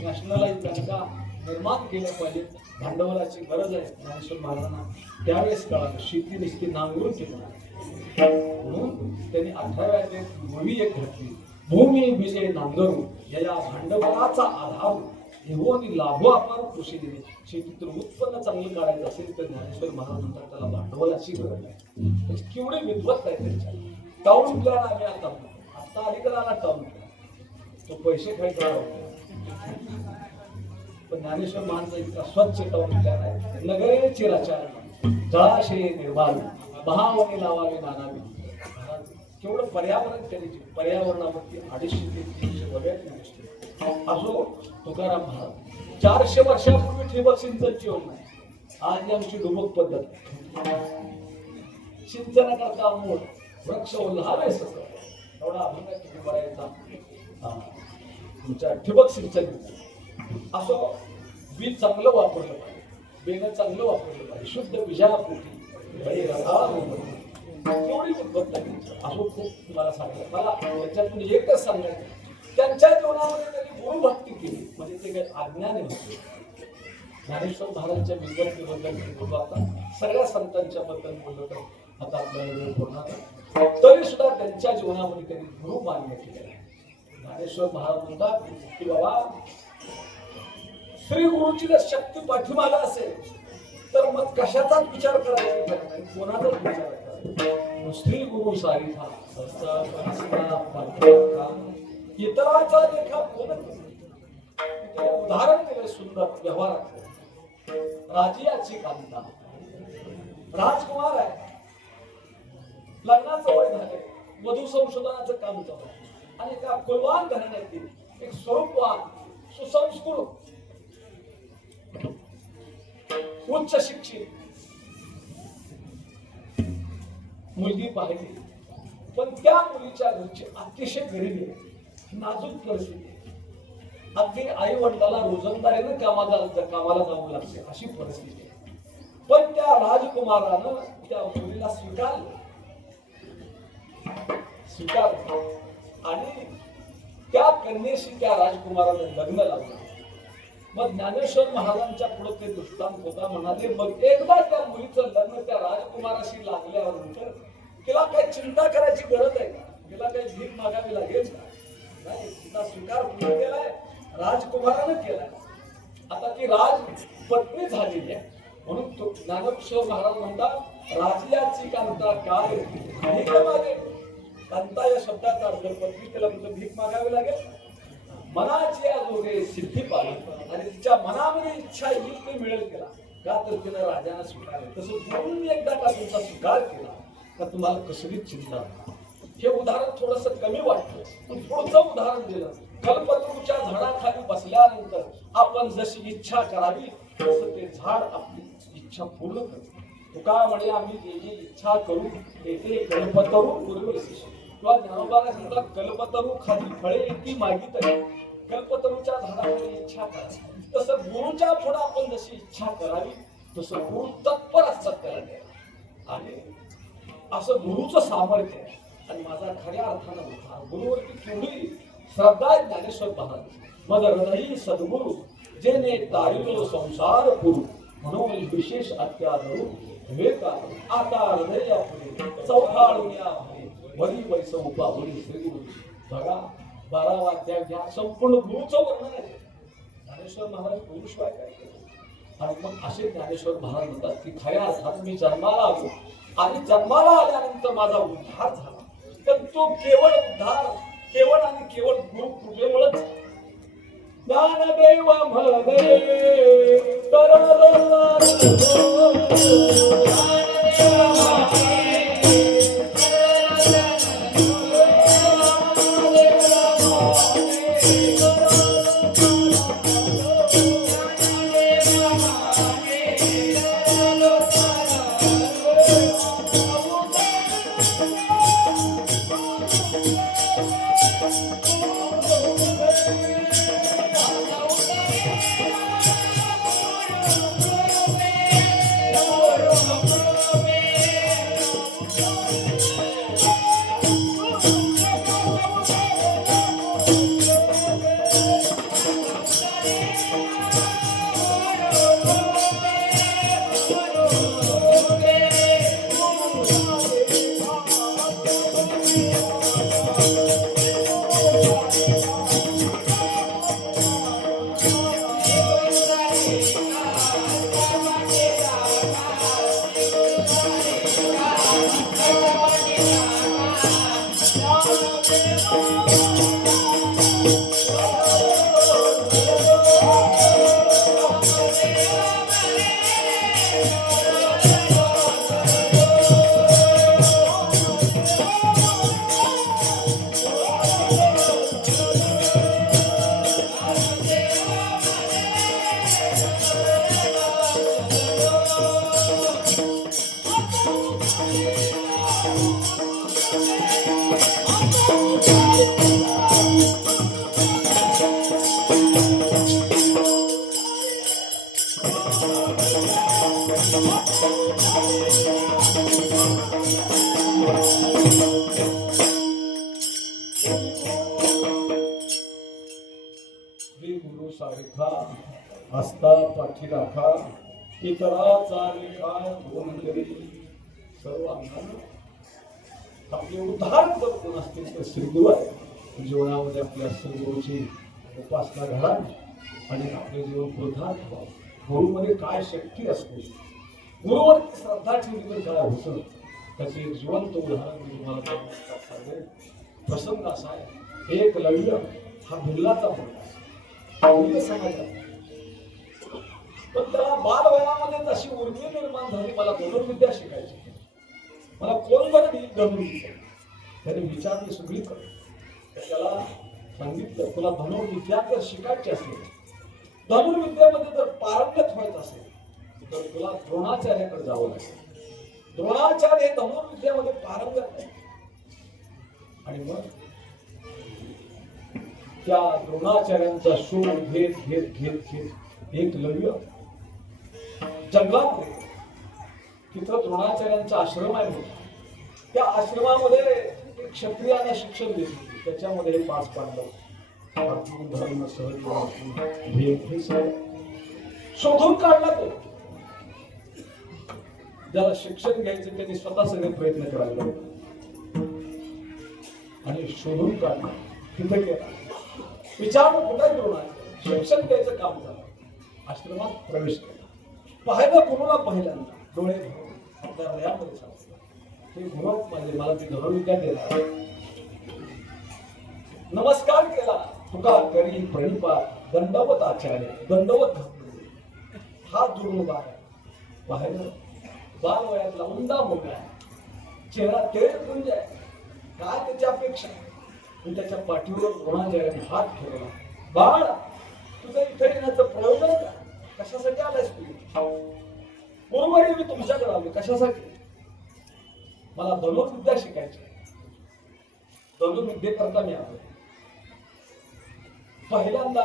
नॅशनलाइज बँका निर्माण केल्या पाहिजेत. भांडवलाची गरज आहे. ज्ञानेश्वर महाराजांना त्यावेळेस कळालं शेती नुसती नांगरून टिकणार, म्हणून त्यांनी 18व्या अध्यायात भूमी एक घातली. भूमी बीजे नांगरू या भांडवलाचा आधार घेऊन लाभो अपार कृषी दिली. शेतीतून उत्पन्न चांगलं काढायचं असेल तर ज्ञानेश्वर महाराज म्हणतात त्याला भांडवलाची गरज आहे. म्हणजे केवढे विद्वत आहे त्यांच्या. टाऊन प्लॅन आम्ही आता अलीकडे आला टाऊन प्लॅन, तो पैसे खायचा पण ज्ञानेश्वर महाराज इतका स्वच्छ टाऊन प्लॅन आहे. नगरे चिराचार जळाशय निर्माण महावने लावावे नानावी. केवढं पर्यावरण त्यांनी पर्यावरणावरती 250 ते 300 बघायला असो. तुकाराम महाराज 400 वर्षापूर्वी ठिबक सिंचनची योजना आहे. आज आमची डुबक पद्धत सिंचनाकरता अमोल वृक्ष ओल्हावे एवढा अभंग तुम्ही बघायचा. तुमच्या ठिबक सिंचन असो. बीज चांगलं वापरलं पाहिजे, बेनं चांगलं वापरलं पाहिजे, शुद्ध बीजापोटी एवढी विद्वत लागली असो. खूप तुम्हाला सांगितलं. मला त्याच्यातून एकच सांगायचं, त्यांच्या जीवनामध्ये त्यांनी गुरुभक्ती केली म्हणजे ते काही अज्ञानी होते. ज्ञानेश्वर महाराजांच्या विद्वत्तेबद्दल बोललो, आता सगळ्या संतांच्या बद्दल बोललो तर आता आपल्याला वेळ पूर्ण. तरी सुद्धा त्यांच्या जीवनामध्ये त्यांनी गुरु मान्य केलेला आहे. ज्ञानेश्वर महाराज म्हणतात की बाबा श्री गुरुची जर शक्ती पाठीमागे असेल तर मग कशाचाच विचार करायचा नाही, कोणाचाच विचार करायचा. श्री गुरु सारिथा इतरांचा लेखा कोण उदाहरण दिले सुंदर व्यवहारात. राजियाची कांता राजकुमार आहे, लग्नाचं वय झाले, वधू संशोधनाचं काम चालू आणि एका कुलवान घराण्यातील एक स्वरूपवान सुसंस्कृत उच्च शिक्षित मुलगी पाहिली. पण त्या मुलीच्या घरची अतिशय गरिबी, नाजूक परिस्थिती, अगदी आई वडिलाला रोजंदारीनं कामाला जावं लागते अशी परिस्थिती. पण त्या राजकुमारानं त्या मुलीला स्वीकारलं आणि त्या कन्येशी त्या राजकुमारानं लग्न लावलं. मग ज्ञानेश्वर महाराजांच्या पुढे ते दृष्टांत होता. म्हणाले मग एकदा त्या मुलीचं लग्न त्या राजकुमाराशी लागल्यावर नंतर तिला काही चिंता करायची गरज आहे का? तिला काही भीक मागावी लागेल का? नाही, तिचा स्वीकार कोणी केलाय? राजकुमारानं केलाय. आता ती राज पत्नी झालेली आहे. म्हणून ज्ञानेश्वर महाराज म्हणतात राजियाची कांता काय भीक मागे. कांता या शब्दाचा अर्थ पत्नी तिला म्हणतो भीक मागावी लागेल. मनाची जोगे सिद्धी पाहिली आणि तिच्या मनामध्ये इच्छा येईल ते मिळेल केला का तर तिला राजाने स्वीकारले. तसं म्हणून एकदा का तुमचा स्वीकार केला का तुम्हाला कसलीच चिंता. हे उदाहरण थोडस कमी वाटतं पण पुढचं उदाहरण दिलं. कल्पतरूच्या झाडाखाली बसल्यानंतर आपण जशी इच्छा करावी तसं ते झाड आपली इच्छा पूर्ण करते. तुका म्हणे आम्ही जे जी इच्छा करू ते कल्पतरू पूर्वशी किंवा ज्ञानोबाला सांगतात कल्पतरू खाली फळे ती मागित आहे. कल्पतरूच्या झाडाखाली इच्छा करा. तसं गुरुच्या पुढे आपण जशी इच्छा करावी तसं गुरु तत्पर असतात त्याला द्यायला. आणि असं गुरुचं सामर्थ्य आहे. आणि माझा खऱ्या अर्थानं होता गुरुवरती केवढी श्रद्धा आहे ज्ञानेश्वर महाराज. मग हृदयी सद्गुरु जेने तारिलो संसार पुरु म्हणून विशेष अत्यादरू विवेका आता हृदया पुढे चौफाळूया वरी वैसौपा वरी श्री बघा 12वा अध्याय घ्या. संपूर्ण गुरुचं वर्णन आहे. ज्ञानेश्वर महाराज गुरुशिवाय काय केलं. आणि मग असे ज्ञानेश्वर महाराज म्हणतात की खऱ्या अर्थात मी जन्माला आलो आणि जन्माला आल्यानंतर माझा उद्धार झाला. पण तो केवळ उद्धार केवळ आणि केवळ गुरु कृपेमुळेच. ज्ञानदेव म्हणे गुरु सारिखा हस्ता पाठी राखा इतराचा काय दोन करी सर्व अंगानं आपले उद्धार जर कोण असतील तर श्रीगुरु आहे. जीवनामध्ये आपल्या श्रीगुरूची उपासना घडा आणि आपले जीवन कृतार्थ व्हावं. गुरुमध्ये काय शक्ती असते, गुरुवर श्रद्धा ठेवली तर काय होतं, त्याचे एक जिवंत उदाहरण मी तुम्हाला सांगेन. प्रसंग असा आहे, एक लढ्य हा भिल्लाचा मुलगा समाजात, पण त्याला बालवयामध्ये अशी उर्मी निर्माण झाली, मला धनुर्विद्या शिकायची, मला कोण बरं देईल धनुर्विद्या. त्याने विचारली सगळीकडे, त्याला सांगितलं तुला धनुर्विद्या जर शिकायची असेल, धनुर्विद्यामध्ये जर पारंगत व्हायचं असेल तर तुला द्रोणाचार्याकडे जावं लागेल. द्रोणाचार्य हे धनुर्विद्यामध्ये पारंगत आहे. आणि मग त्या द्रोणाचार्यांचा शोध घेत घेत घेत घेत एक लव्य जंगलात गेले. तिथं द्रोणाचार्यांचा आश्रम आहे. त्या आश्रमामध्ये क्षत्रियांना शिक्षण देत होते. त्याच्यामध्ये 5 पांडव धर्म शोधून काढला. तो ज्याला शिक्षण घ्यायचं त्यांनी स्वतः सगळे प्रयत्न करायला आणि शोधून काढला. तिथे गेला, विचारलं कुठे द्रोणाचार्य, शिक्षण घ्यायचं काम झालं. आश्रमात प्रवेश केला. पाहिलं गुरुला पहिल्यांदा, डोळे आपल्या हृदयामध्ये सांगितलं ते गुरु म्हणजे मला ती धनुर्विद्या देणार. नमस्कार केला. तुका करी प्रणिपात दंडवत आचार्य दंडवत हा दुर्मुगा आहे. पाहिलं बाल वयातला उंदा मुलगा आहे, चेहरा तेज गुंज आहे, काय त्याची अपेक्षा. मी त्याच्या पाठीवर द्रोणाचार्याने हात ठेवला. बाळ तुझं इथे येण्याचं प्रयोजन काय, कशासाठी आलायस तू? गुरुवारी मी तुमच्याकडे आलो कशासाठी? मला धनुर्विद्या शिकायची. धनुर्विद्येकरता मी आलो. पहिल्यांदा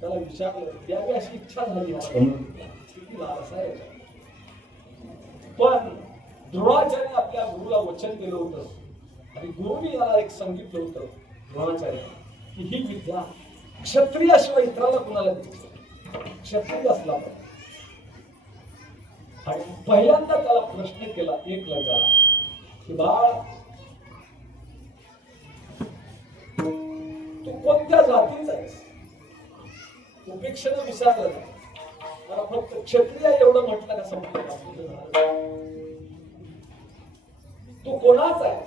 त्याला विचारलं, द्यावी अशी इच्छा झाली, किती लालसा आहे. पण द्रोणाचार्य आपल्या गुरुला वचन दिलं होतं आणि गुरुनी याला एक सांगितलं होतं द्रोणाचार्य की ही विद्या क्षत्रियाशिवाय इतराला कुणाला द्यायची, क्षत्रिय असला पाहिजे. आणि पहिल्यांदा त्याला प्रश्न केला एक लग्नाला की बाळ तू कोणत्या जातीचा आहेस? उपेक्षेनं विचारलं नाही, मला फक्त क्षत्रिय एवढं म्हटलं का संपलं. तू कोणाचा आहे?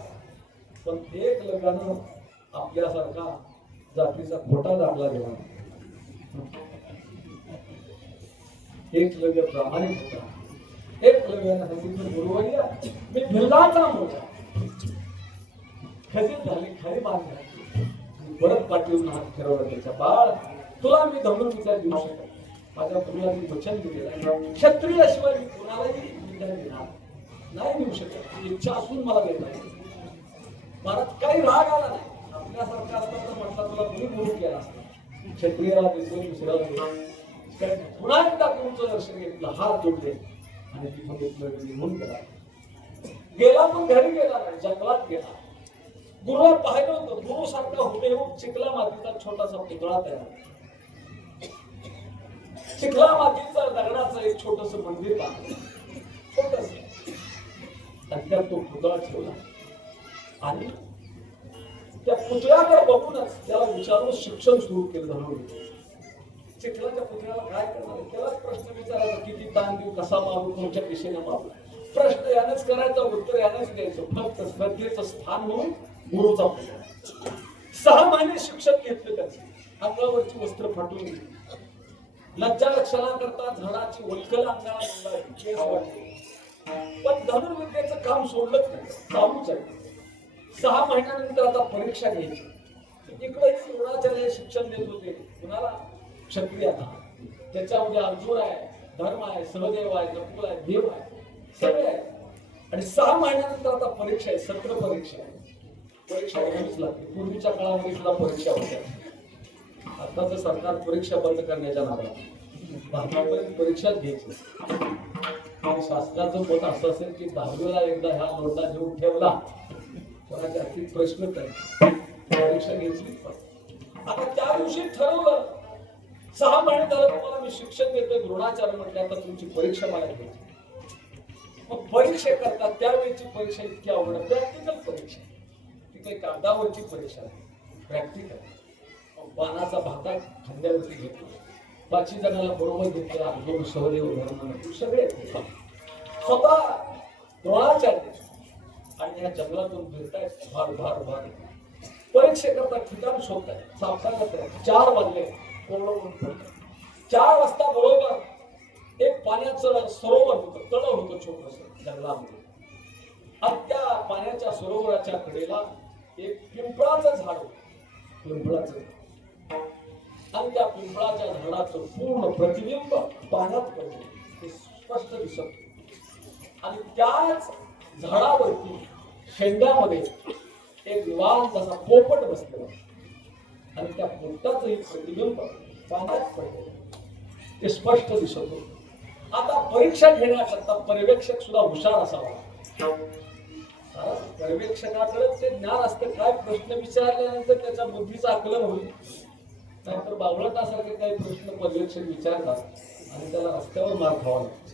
पण एक लग्नानं आपल्यासारखा जातीचा खोटा दाखला देवा. एक लग्न प्रामाणिक होता. एक लग्नानं सांगितलं गुरुवर्य मी भिल्लाचा मुलगा, खचित झाली खरी मागणी. परत पाठवून हात फिरवला त्याच्या. बाळ तुला मी धनुर्विद्या देऊ शकत, माझ्या गुरुला मी वचन दिलेलं क्षत्रियाशिवाय मी कुणालाही विद्या देणार नाही, देऊ शकत. इच्छा असून मला देणार. मला काही राग आला नाही. आपल्यासारखं असतं तर म्हटलं तुला कोणी गुरु केला असता, क्षत्रियाला देतो दुसऱ्याला देतो. पुन्हा एकदा गुरुचं दर्शन घेतलं, हात जोडले आणि तिथून घेतलं निघून गेला पण घरी गेला नाही, जंगलात गेला. गुरुला पाहिलं होतं, गुरु सारखा हुबेहूब चिखला मातीचा छोटासा पुतळा तयार, चिखला मातीचा दगडाचं एक छोटस मंदिर बांधलं, छोटस, आणि त्यात तो पुतळा ठेवला. आणि त्या पुतळ्याकडे बघूनच त्याला विचारून शिक्षण सुरू केलं. धरून चिखलाच्या पुतळ्याला काय करणार, त्यालाच प्रश्न विचारायचा, किती ताण देऊ, कसा मारू, कोणत्या दिशेने मारू. प्रश्न यानेच करायचा, उत्तर यानेच द्यायचं. फक्त श्रद्धेचं स्थान म्हणून गुरुचा पुतळा. 6 महिने शिक्षण घेतलं त्याचे, अंगावरची वस्त्र फाटून गेली, लज्जा लक्षणा करता झाडाची वल्कल अंगाला केस वाढले. पण धनुर्विद्येचं काम सोडलंच नाही, चालूच आहे. 6 महिन्यानंतर आता परीक्षा घ्यायची. इकडे द्रोणाचार्य शिक्षण देत होते कुणाला, क्षत्रियांना. त्याच्यामध्ये अर्जुन आहे, धर्म आहे, सहदेव आहे, नकुल आहे, देव आहे, सगळे आहे. आणि 6 महिन्यानंतर आता परीक्षा आहे, सत्र परीक्षा आहे. परीक्षा घ्यावीच लागते. पूर्वीच्या काळामध्ये सुद्धा परीक्षा होत्या. आताचं सरकार परीक्षा बंद करण्याच्या नावाला भारतापर्यंत परीक्षाच घ्यायची. आणि शासनाचं मत असं असेल की 10वीला एकदा ह्या नोंदा घेऊन ठेवला, कोणाच्या हाती प्रश्नच आहे, परीक्षा घेतली. आता त्या दिवशी ठरवलं, 6 महिने झालं तुम्हाला मी शिक्षण देतोय, द्रोणाचार्य म्हटले आता तुमची परीक्षा मला घ्यायची. मग परीक्षा करतात, त्यावेळेची परीक्षा इतकी अवघड, प्रॅक्टिकल परीक्षा, ती काही कागदावरची परीक्षा नाही, प्रॅक्टिकल. बाणाचा भाता खांद्यावरती घेतला, 5 जणांना बरोबर घेतला, अर्जुन, सहदेव, धर्म, सगळे स्वतः द्रोणाचार्य. आणि या जंगलातून फिरतायत, भार परीक्षेकरता ठिकाण शोधतायत, सापसागत आहे. 4 वाजले, कोरडं 4 वाजता बरोबर एक पाण्याचं सरोवर होतं, तळ होतं छोटस जंगलामध्ये. आणि त्या पाण्याच्या सरोवराच्या कडेला एक पिंपळाचं झाड होतं, पिंपळाचं. आणि त्या पिंपळाच्या झाडाचं पूर्ण प्रतिबिंब पाण्यात पडले, ते स्पष्ट दिसत. आणि त्याच झाडावरती शेंड्यामध्ये एक निवांत असा पोपट बसलेला, आणि त्या पोपटाचंही प्रतिबिंब पाण्यात पडले, ते स्पष्ट दिसत होतं. आता परीक्षा घेण्याकरता पर्यवेक्षक सुद्धा हुशार असावा. पर्यवेक्षकाकडे ते ज्ञान असतं, काय प्रश्न विचारल्यानंतर त्याच्या बुद्धीचं आकलन होईल. नाहीतर बावळटासारखे काही प्रश्न पर्यवेक्षक विचारतात आणि त्याला रस्त्यावर मार खावा लागतो.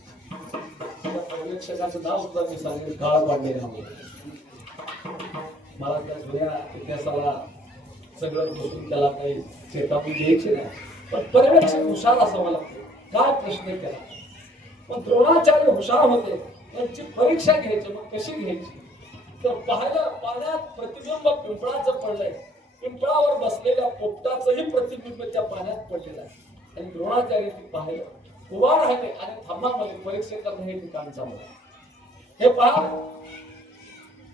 त्या पर्यवेक्षकाचं नाव सुद्धा मी सांगेल, काळ पाडले नाव. मला त्या जुन्या इतिहासाला सगळं बसून त्याला काही चेतावणी द्यायची नाही, पण पर्यवेक्षक हुशार असावा लागतो. काय प्रश्न केला, पण द्रोणाचार्य हुशार होते, त्यांची परीक्षा घ्यायची. मग कशी घ्यायची तर पाहिलं, पाण्यात प्रतिबिंब पिंपळाचं पडलंय, पिंपळावर बसलेल्या पोपटाचंही प्रतिबिंब त्या पाण्यात पडलेलं आहे. आणि द्रोणाचार्य पाहिलं, उभा राहिले आणि थांबामध्ये परीक्षेकरता हे ठिकाण चाललं. हे पहा,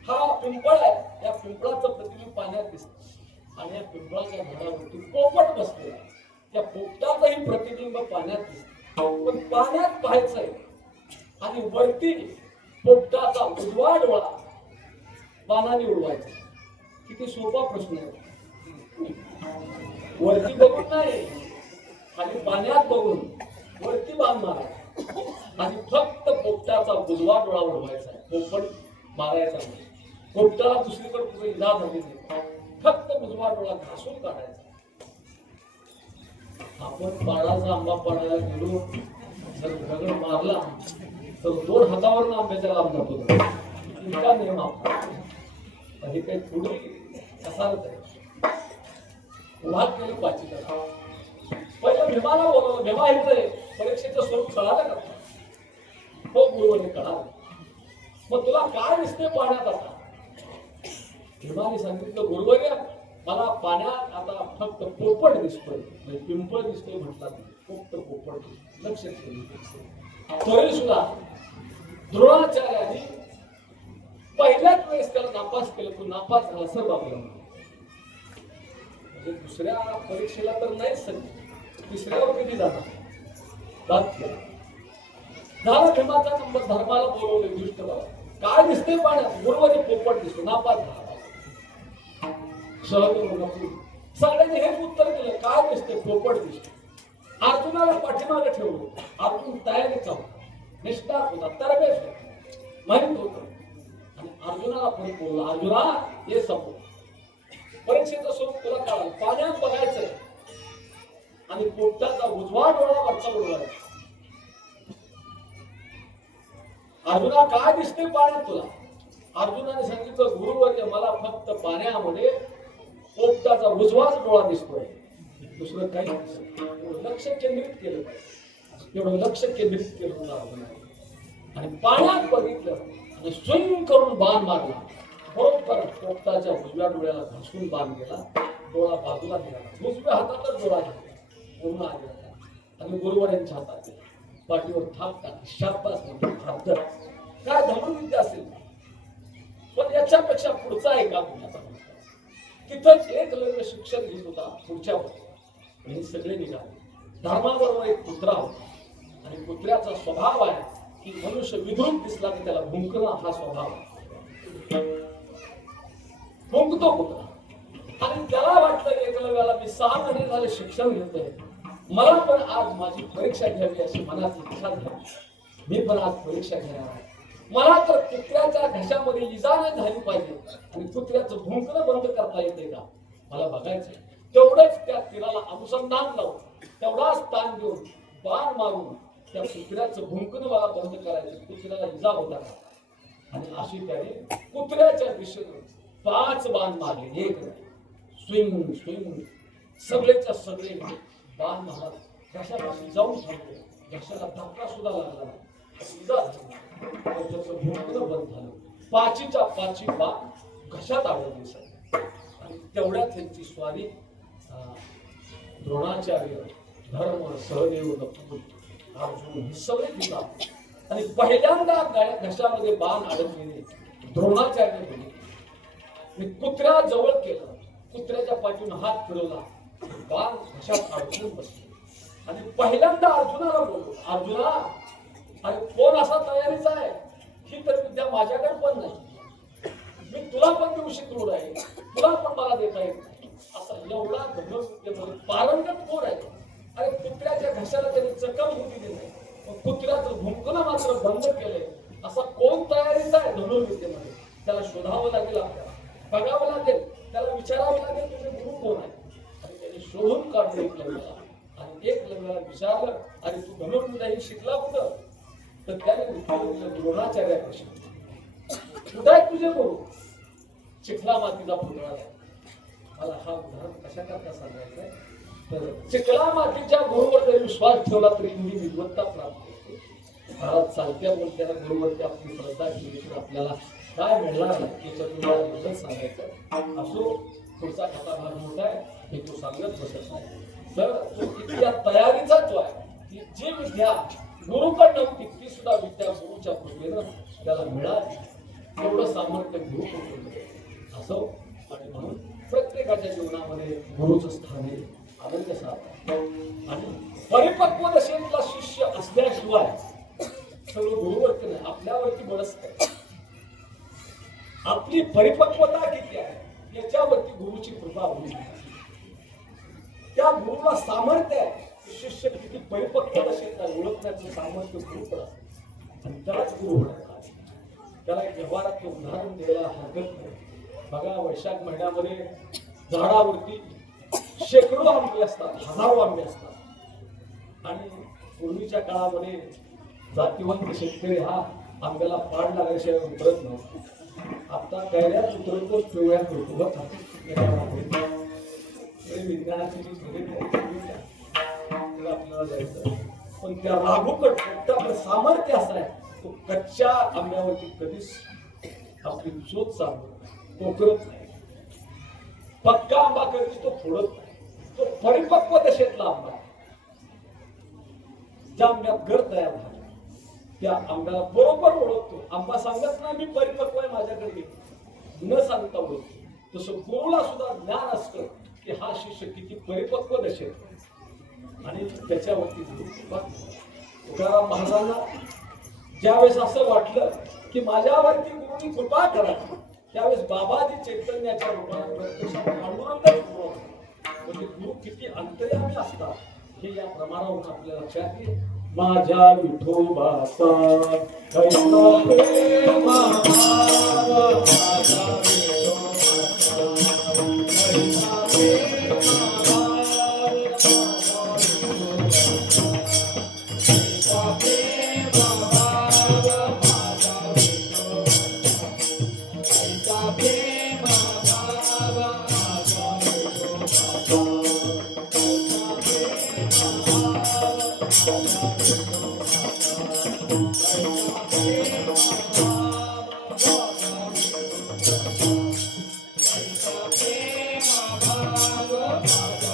हा पिंपळ आहे, या पिंपळाचं प्रतिबिंब पाण्यात दिसतं, आणि या पिंपळाच्या झाडावरती पोपट बसलेला आहे, त्या पोपटाचंही प्रतिबिंब पाण्यात दिसतं. पण पाण्यात पाहायचंय आणि वरती पोपटाचा उजवा डोळा बाणाने उडवायचा. किती सोपा प्रश्न आहे. वरती बघून नाही, खाली पाण्यात बघून वरती बाण मारायचा आणि फक्त पोपटाचा उजवा डोळा उडवायचा. पोपट मारायचा नाही, पोपटाला दुसरीकडे कुठे इजा झाली नाही, फक्त उजवा डोळा घासून काढायचा. आपण पाडाचा आंबा पाडायला गेलो, जर दगड मारला तर 2 हातावर आंब्याच्या लांब जातो. इतका नियम आपला. हे काही थोडी असालच आहे. उभा केलं पाचीला, पहिलं भीमाला बोलवलं. भीमा हे परीक्षेचं स्वरूप कळालं का? हो गुरुवारी कळालं. मग तुला काय दिसते पाण्यात आता? भीमाने सांगितलं, गुरुवारी मला पाण्यात आता फक्त पोपट दिसतोय, म्हणजे पिंपळ दिसतोय म्हटला, फक्त पोपट. लक्ष ठेवलं. तरी सुद्धा द्रोणाचार्याने पहिल्याच वेळेस त्याला नापास केलं. तो नापास झाला सर बाबा. म्हणजे दुसऱ्या परीक्षेला तर नाहीच सर, तिसऱ्यावर कधी जाणार बात केला. झाला भीमाचा नंबर. धर्माला बोलवले, दुष्ट बाबा काय दिसते पाण्यात? गुरुवारी पोपट दिसतो. नापास झाला. सहदेव नकुल सगळ्यांनी हेच उत्तर दिलं, काय दिसते? पोपट दिसतो. अर्जुनाला पाठीमागे ठेवलं. अर्जुन तयारीचा होता, निष्ठात होता, तरबेज होता, माहित होतं. आणि अर्जुनाला पण बोलला, अर्जुना हे समोर परीक्षेचं स्वरूप तुला कळालं, पाण्यात बघायचंय आणि पोटाचा उजवा डोळा वरचा उडवायचा. अर्जुना काय दिसते पाण्यात तुला? अर्जुनाने सांगितलं, गुरुवर्य मला फक्त पाण्यामध्ये पोपटाचा उजवाच डोळा दिसतोय, दुसरं काही लक्ष केंद्रित केलं पाहिजे. एवढं लक्ष केंद्रित केलं होतं अर्जुनाने आणि पाण्यात बघितलं आणि स्विंग करून बाण मारला. बरोबर पोपटाच्या उजव्या डोळ्याला घासून बाण गेला, डोळा बाजूला गेला. उजव्या हातातच डोळा घेतला, पूर्ण आला आणि गुरुवर्यांच्या हातात दिला. पाठीवर थाप टाकली, शाबास म्हणतो. काय धनुर्विद्या असेल, पण याच्यापेक्षा पुढचा आहे का पुण्याचा? तिथंच एक लग्न शिक्षण घेत होता पुढच्या वर्षी. हे सगळे निघाले. धर्माबरोबर एक कुत्रा होता आणि कुत्र्याचा स्वभाव आहे की मनुष्य विद्रुप दिसला की त्याला भुंकणं हा स्वभाव आहे. भुंकतो कुत्रा आणि त्याला वाटलं एकलव्याला मी 6 महिने झाले शिक्षण घेतोय, मला पण आज माझी परीक्षा घ्यावी अशी मनात इच्छा झाली. मी पण आज परीक्षा घेणार आहे. मला तर कुत्र्याच्या घशामध्ये इजा नाही झाली पाहिजे आणि कुत्र्याचं भुंकणं बंद करता येते का मला बघायचं. तेवढंच त्या तीराला अनुसंधान लावून, तेवढाच ताण देऊन, बाण मारून त्या कुत्र्याचं भुंकणं मला बंद करायचं. कुत्र्याला इजा होता का? आणि अशी त्याने कुत्र्याच्या दिशेने 5 बाण मारले. एक स्विंग स्विंग, सगळेच्या सगळे बाण मारला. घशापाशी जाऊन थांबले, घशाला धक्का सुद्धा लागला नाही. भुंकणं बंद झालं. 5च्या 5 बाण घशात अडकली आणि तेवढ्यात त्यांची स्वारी द्रोणाचार्य, धर्म, सहदेव, नकुल, अर्जुन हे सगळे पितात. आणि पहिल्यांदा घशामध्ये बाण अडकलेले द्रोणाचार्य बघितले. कुत्र्या जवळ केलं, कुत्र्याच्या पाठीने हात फिरवला, बाण घशात अडकून बसले. आणि पहिल्यांदा अर्जुनाला बोललो, अर्जुना अरे कोण असा तयारीचा आहे, ही तर विद्या माझ्याकडे पण नाही, मी तुला पण देऊ शकलो आहे, तुला पण मला देता येत नाही. असा एवढा धनुर्विद्येमध्ये पारंगत कोण आहे? अरे कुत्र्याच्या घशाला त्याने चकम होऊ दिली नाही, कुत्र्याचं भुंकणं मात्र बंद केलंय. असा कोण तयारीचा आहे धनुर्विद्येमध्ये? त्याला शोधावं लागेल, आपल्याला बघावं लागेल, त्याला विचारावं लागेल तुझे गुरु कोण आहे. आणि त्याने शोधून काढलं एकलव्याला आणि एकलव्याला विचारलं, अरे तू धनुर्विद्या ही शिकला कुठं? तर त्याने द्रोणाचार्यापाशी, कुठं आहे तुझे गुरु? चिखला मातीचा पुतळा आहे. मला हा उदाहरण कशाकरता सांगायचं आहे, तर चिखला मातीच्या गुरुवर जरी विश्वास ठेवला तरी तुम्ही विद्वत्ता प्राप्त होते. महाराज चालत्या बोलत्याला गुरुवरती आपली श्रद्धा केली तर आपल्याला काय मिळणार नाही याच्यात तुम्हाला एवढंच सांगायचं. असो, पुढचा कथा भाग मोठा आहे, हे तू सांगत बसत नाही. तर तो इतक्या तयारीचा जो आहे की जी विद्या गुरुकडे नव्हती ती सुद्धा विद्या गुरुच्या कृपेनं त्याला मिळाली. एवढं सामर्थ्य गुरु असो. आणि म्हणून प्रत्येकाच्या जीवनामध्ये गुरुचं स्थान आहे आनंद साधन. आणि परिपक्व दशेतला शिष्य असल्याशिवाय सगळं गुरुवरती नाही, आपल्यावरती बरंच काय. आपली परिपक्वता किती आहे याच्यावरती गुरुची कृपा होईल. त्या गुरुला सामर्थ्य आहे, शिष्य किती परिपक्व दशेत ओळखण्याचं सामर्थ्य गुरुकडे आणि त्यालाच गुरु म्हणतात. त्याला एक व्यवहारात उदाहरण द्यायला हरकत नाही. बघा, वैशाख महिन्यामध्ये झाडावरती शेकडो आंबे असतात, हजारो आंबे असतात. आणि पूर्वीच्या काळामध्ये जातीवंत शेतकरी हा आंब्याला पाड लागल्याशिवाय उतरत नव्हता. आता कैऱ्यात उतरतो, पिवळ्यात उतरत विज्ञानाची आपल्याला जायचं. पण त्या राघोकट आपलं सामर्थ्य असं आहे, तो कच्च्या आंब्यावरती कधीच आपली चोच चालवत पोकरत नाही. पक्का आंबा कधीच तो फोडत नाही. तो परिपक्व दशेतला आंबा, ज्या आंब्यात गर तयार झाला त्या आंब्याला बरोबर ओळखतो. आंबा सांगत नाही मी परिपक्व आहे माझ्याकडे, न सांगता ओळखतो. तसं गुरुला सुद्धा ज्ञान असतं की हा शिष्य किती परिपक्व दशेत. आणि त्याच्यावरती तुकाराम महाराजांना ज्यावेळेस असं वाटलं की माझ्यावरती गुरुनी कृपा करा, त्यावेळेस बाबाजी चैतन्याच्या रूपात प्रत्यक्षात पांडुरंगच गुरु. म्हणजे गुरु किती अंतर्यामी असतात हे या प्रमाणावरून आपल्या लक्षात येईल. माझ्या विठोबाचा कैसा प्रेम भाव, माझ्या विठोबाचा कैसा प्रेम भाव, कैसा प्रेम भाव, माझ्या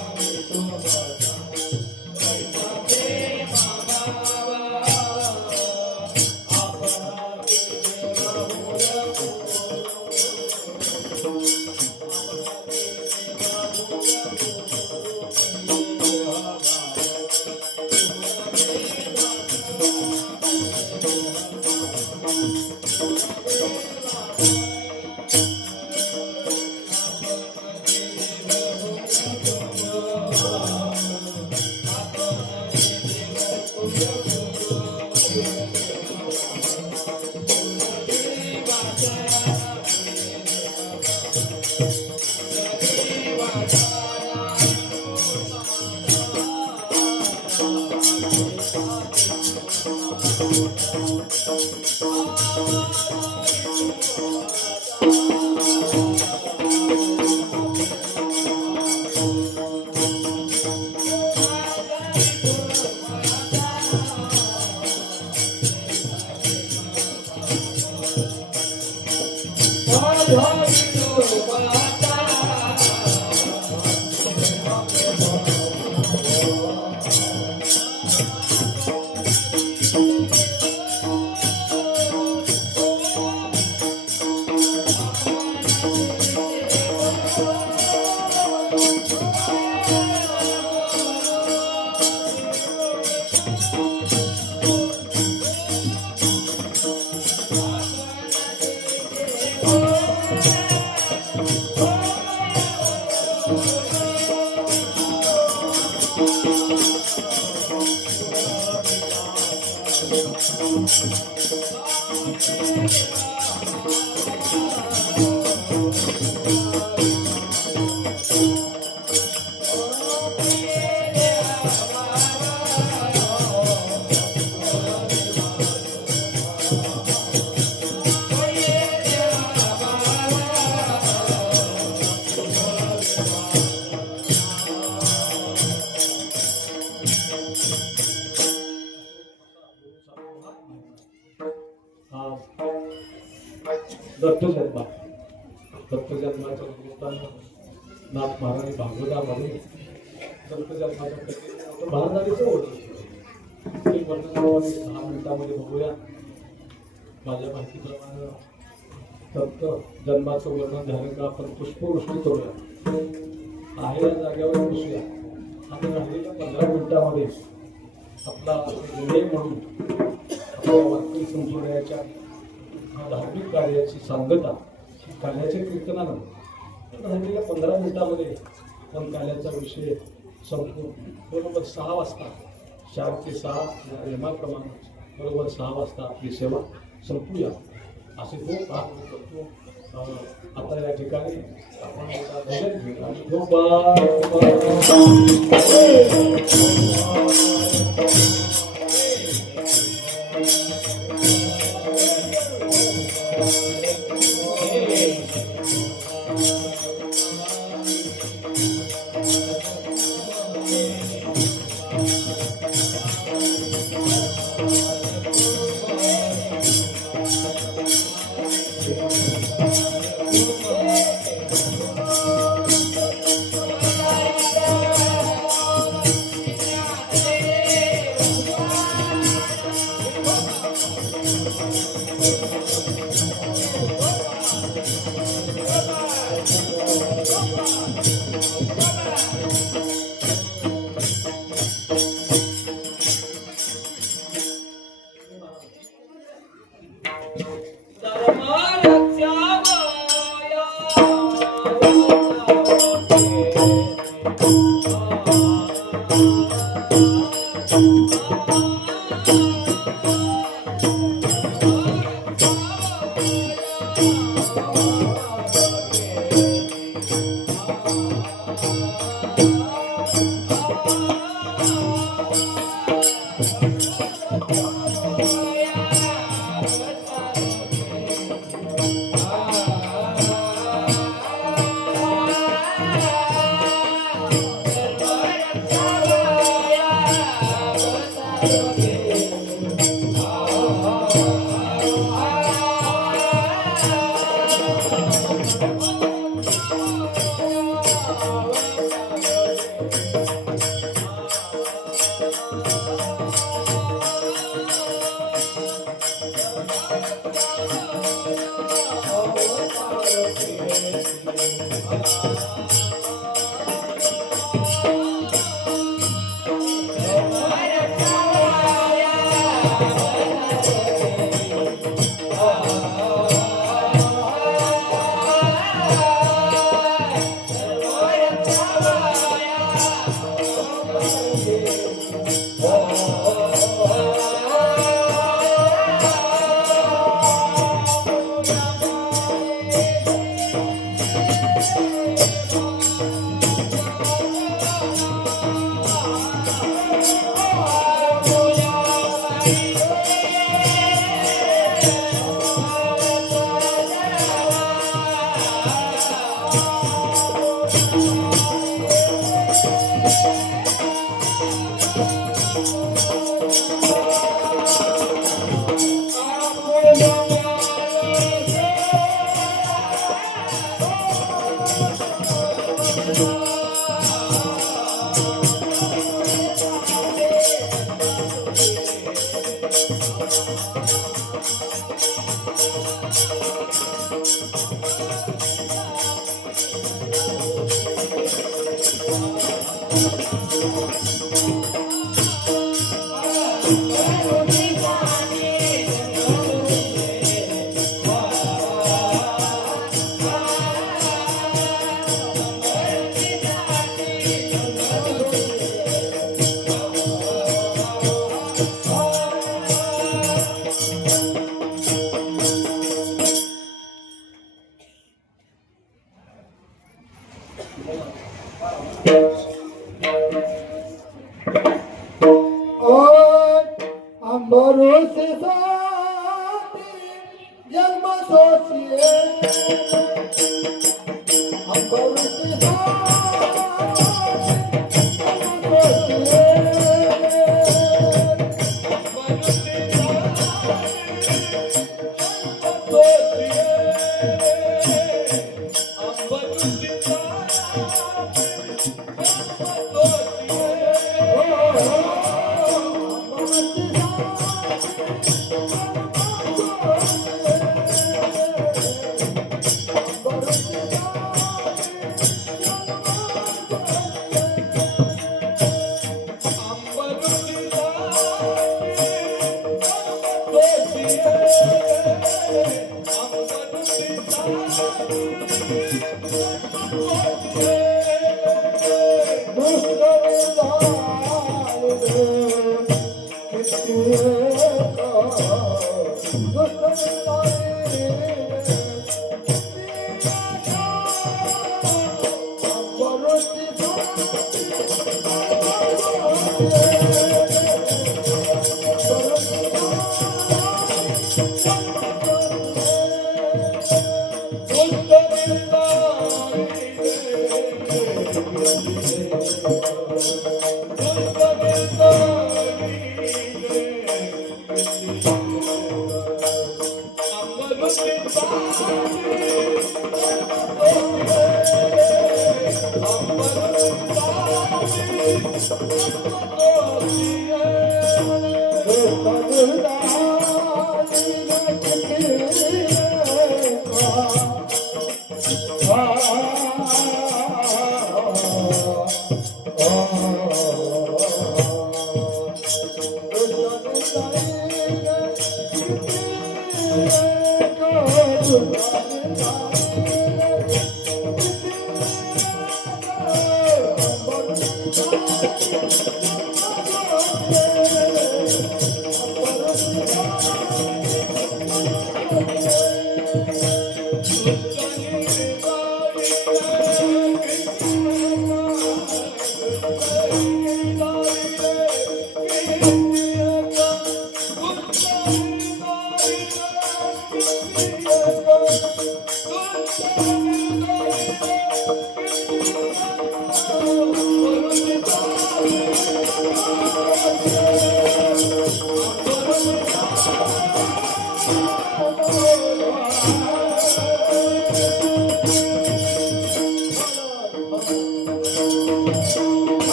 विठोबाचा कैसा प्रेम भाव, माझ्या विठोबाचा. दत्तजन्मा दत्तजन्माच्या निमित्तानं नाथ महाराज भागवतामध्ये दत्तजन्माच्या महाराजांचं होतं ते वर्णन 10 मिनिटामध्ये बघूया. माझ्या माहितीप्रमाणे दत्त जन्माचं वर्णन झालं का आपण पुष्पवृष्टी करूया, आहे या जागेवर बसूया आणि राहिलेल्या 15 मिनिटामध्ये आपला वेळ म्हणून आपल्या वारकरी संप्रदायाच्या धार्मिक कार्याची सांगता ही काल्याच्या कीर्तनानं राहिलेल्या 15 मिनिटामध्ये आपण काल्याचा विषय संपून बरोबर 6 वाजता 4 ते 6 या नियमाप्रमाणे बरोबर 6 वाजता आपली सेवा संपूया असे तो भाग करतो. आता या ठिकाणी आपण भजन घेऊ आणि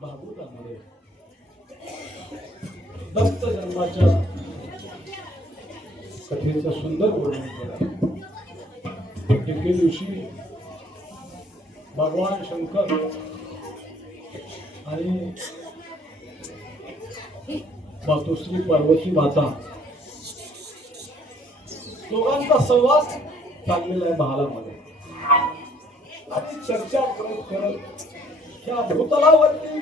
भागवतामध्ये दत्त जन्माच्या कथेचं सुंदर वर्णन केलं. एके दिवशी भगवान शंकर आणि मातोश्री पार्वती माता दोघांचा संवाद चाललेला आहे महालामध्ये. आणि चर्चा करत करत त्या भूतलावरती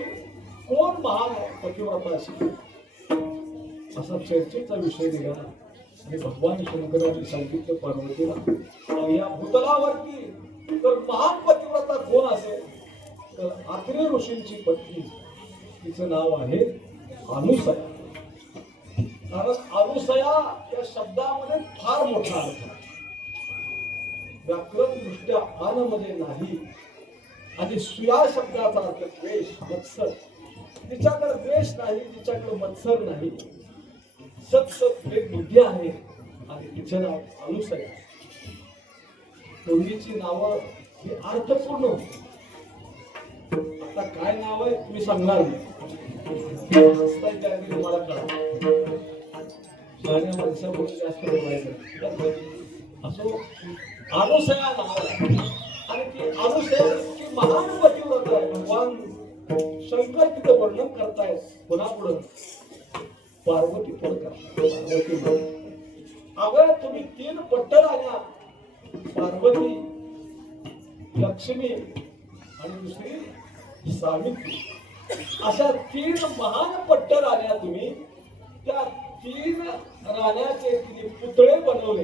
कोण महान पतिव्रता असेल असा चर्चेचा विषय निघाला. आणि भगवान शंकरांनी सांगितलं पार्वतीला, या भूतलावरती तर महान पतिव्रता कोण असेल तर आत्रेय ऋषींची पत्नी, तिचं नाव आहे अनुसया. कारण अनुसया या शब्दामध्ये फार मोठा अर्थ आहे. व्याकरण दृष्ट्या अन मध्ये नाही आणि सुया शब्दाचा अर्थ द्वेष, मत्सर. तिच्याकडे द्वेष नाही, तिच्याकडे मत्सर नाही, सत बुद्धी आहे आणि तिचे नाव अनुसया. दोन्हीची नावं ही अर्थपूर्ण होती. आता काय नाव आहे तुम्ही सांगणार नाही, तुम्हाला कळा. शहऱ्या माणसामुळे जास्त बोलायचं असो. अनुसया नाव आहे आणि ती अनुसया इतकी महान पतिव्रता आहे. भगवान शंकर तिथं वर्णन करतायत. कोणापुढं? पार्वती पुढं. पार्वती अगं तुम्ही 3 पट्टराण्या, पार्वती, लक्ष्मी आणि दुसरी सावित्री, अशा 3 महान पट्टराण्या तुम्ही, त्या 3 राण्याचे तिने पुतळे बनवले.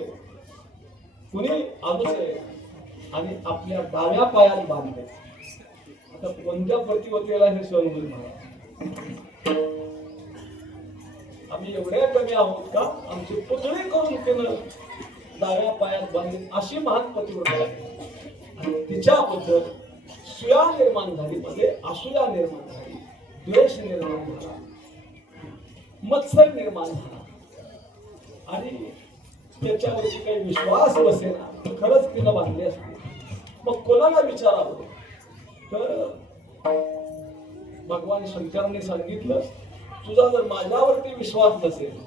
कुणी? अनुसया. आणि आपल्या डाव्या पायात बांधले. आता कोणत्या पतिव्रतेला हे सहन होईल मला? आम्ही एवढ्या कमी आहोत का आमचे पुतळे करून तिनं डाव्या पायात बांधले? अशी महान पतिव्रता आहे. आणि तिच्याबद्दल सुया निर्माण झाली, मध्ये असूया निर्माण झाली, द्वेष निर्माण झाला, मत्सर निर्माण झाला. आणि त्याच्यावरती काही विश्वास बसेना. खरंच तिला बांधले असते. मग कोणाला विचारावं तर भगवान शंकरांनी सांगितलं, तुझा जर माझ्यावरती विश्वास नसेल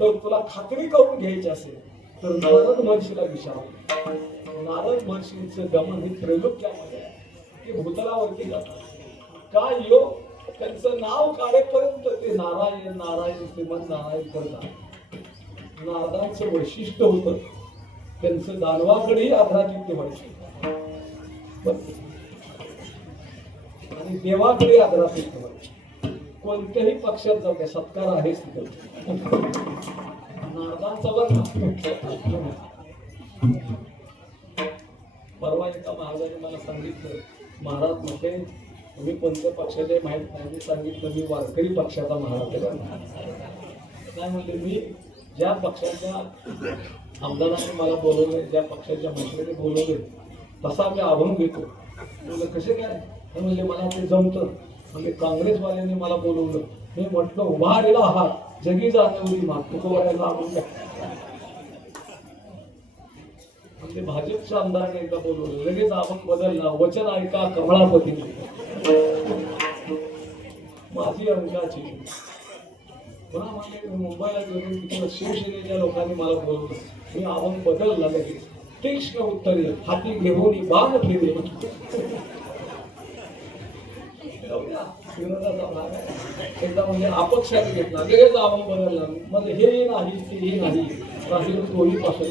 तर तुला खात्री करून घ्यायची असेल तर नारद महर्षीला विचार. नारद महर्षींचं गमन हे त्रैलोक्यामध्ये आहे. ते भूतलावरती जातात. काय योग, त्यांचं नाव काढेपर्यंत ते नारायण नारायण श्रीमंत नारायण करतात. नारदांचं वैशिष्ट्य होतं, त्यांचं दानवाकडेही आदरातिथ्य व्हायचं आणि देवाकडे आदरातिथ्य व्हायचं. कोणत्याही पक्षात जाऊ द्या, सत्कार आहेच तिथं. नारदांचा बरं. परवा एका महाराजांनी मला सांगितलं, महाराज म्हटले तुम्ही कोणत्या पक्षाचे माहीत नाही. मी सांगितलं मी वारकरी पक्षाचा महाराज आहे. काय म्हणले, मी ज्या पक्षाच्या आमदारांनी मला बोलवले, ज्या पक्षाच्या मंत्र्यांनी बोलवले तसा मी अभंग घेतो. म्हणलं कसे काय? म्हणजे मला ते जमतं. म्हणजे काँग्रेसवाल्यांनी मला बोलवलं. मी म्हटलं उभारलेला आहात जगी जाणवली मातृकोवाड्याला अभंग. म्हणजे भाजपच्या आमदारांनी एकदा बोलवलं, लगेच अभंग बदलला. वचन ऐका कमळापती माझी अंकाची. पुन्हा म्हणजे मुंबईला गेलो तिथं शिवसेनेच्या लोकांनी मला बोलवलं. मी अभंग बदलला लगेच. तीक्ष्ण उत्तरे हाती घेऊन बाण फिरले. विरोधाचा भाग आहे. एकदा म्हणजे अपक्षाने घेतला, लगेच अभंग बदलला. म्हणजे हे नाही ते नाही, राहील कोळीपासून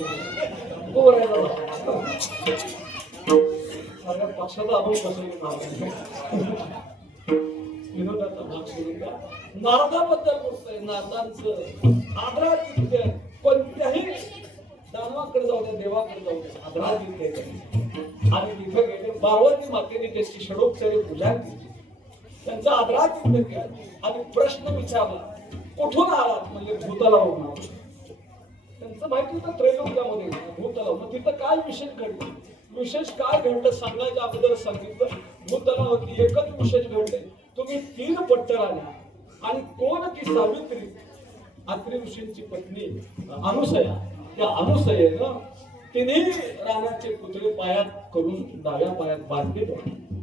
सगळ्या पक्षाचा अभंग बसवली. विनोदाचा भाग सोडून द्या. नारदाबद्दल बोलतोय. नारदांचं आदरातिथ्य कोणत्याही दानवाकडे जाऊ द्या, देवाकडे जाऊ द्या, आदरातिथ्य आहे. आणि तिथे गेले पार्वती मातेने त्याची षडोपचारी पूजा केली, त्यांचा आदरातिथ्य केला आणि प्रश्न विचारला, कुठून आलात? म्हणजे भूतलावरून आलो. त्यांचं माहिती होतं त्रैलोक्यामध्ये भूतलाव. मग तिथं काय विशेष घडलं? विशेष काय घडलं सांगायच्या अगोदर सांगितलं, भूतलावरती एकच विशेष घडले. तुम्ही 3 पट्ट राहणार आणि कोण ती सावित्री, अत्रि ऋषींची पत्नी अनुसया. त्या अनुसयेनं तिन्ही रानाचे पुतळे पायात करून डाव्या पायात बांधले.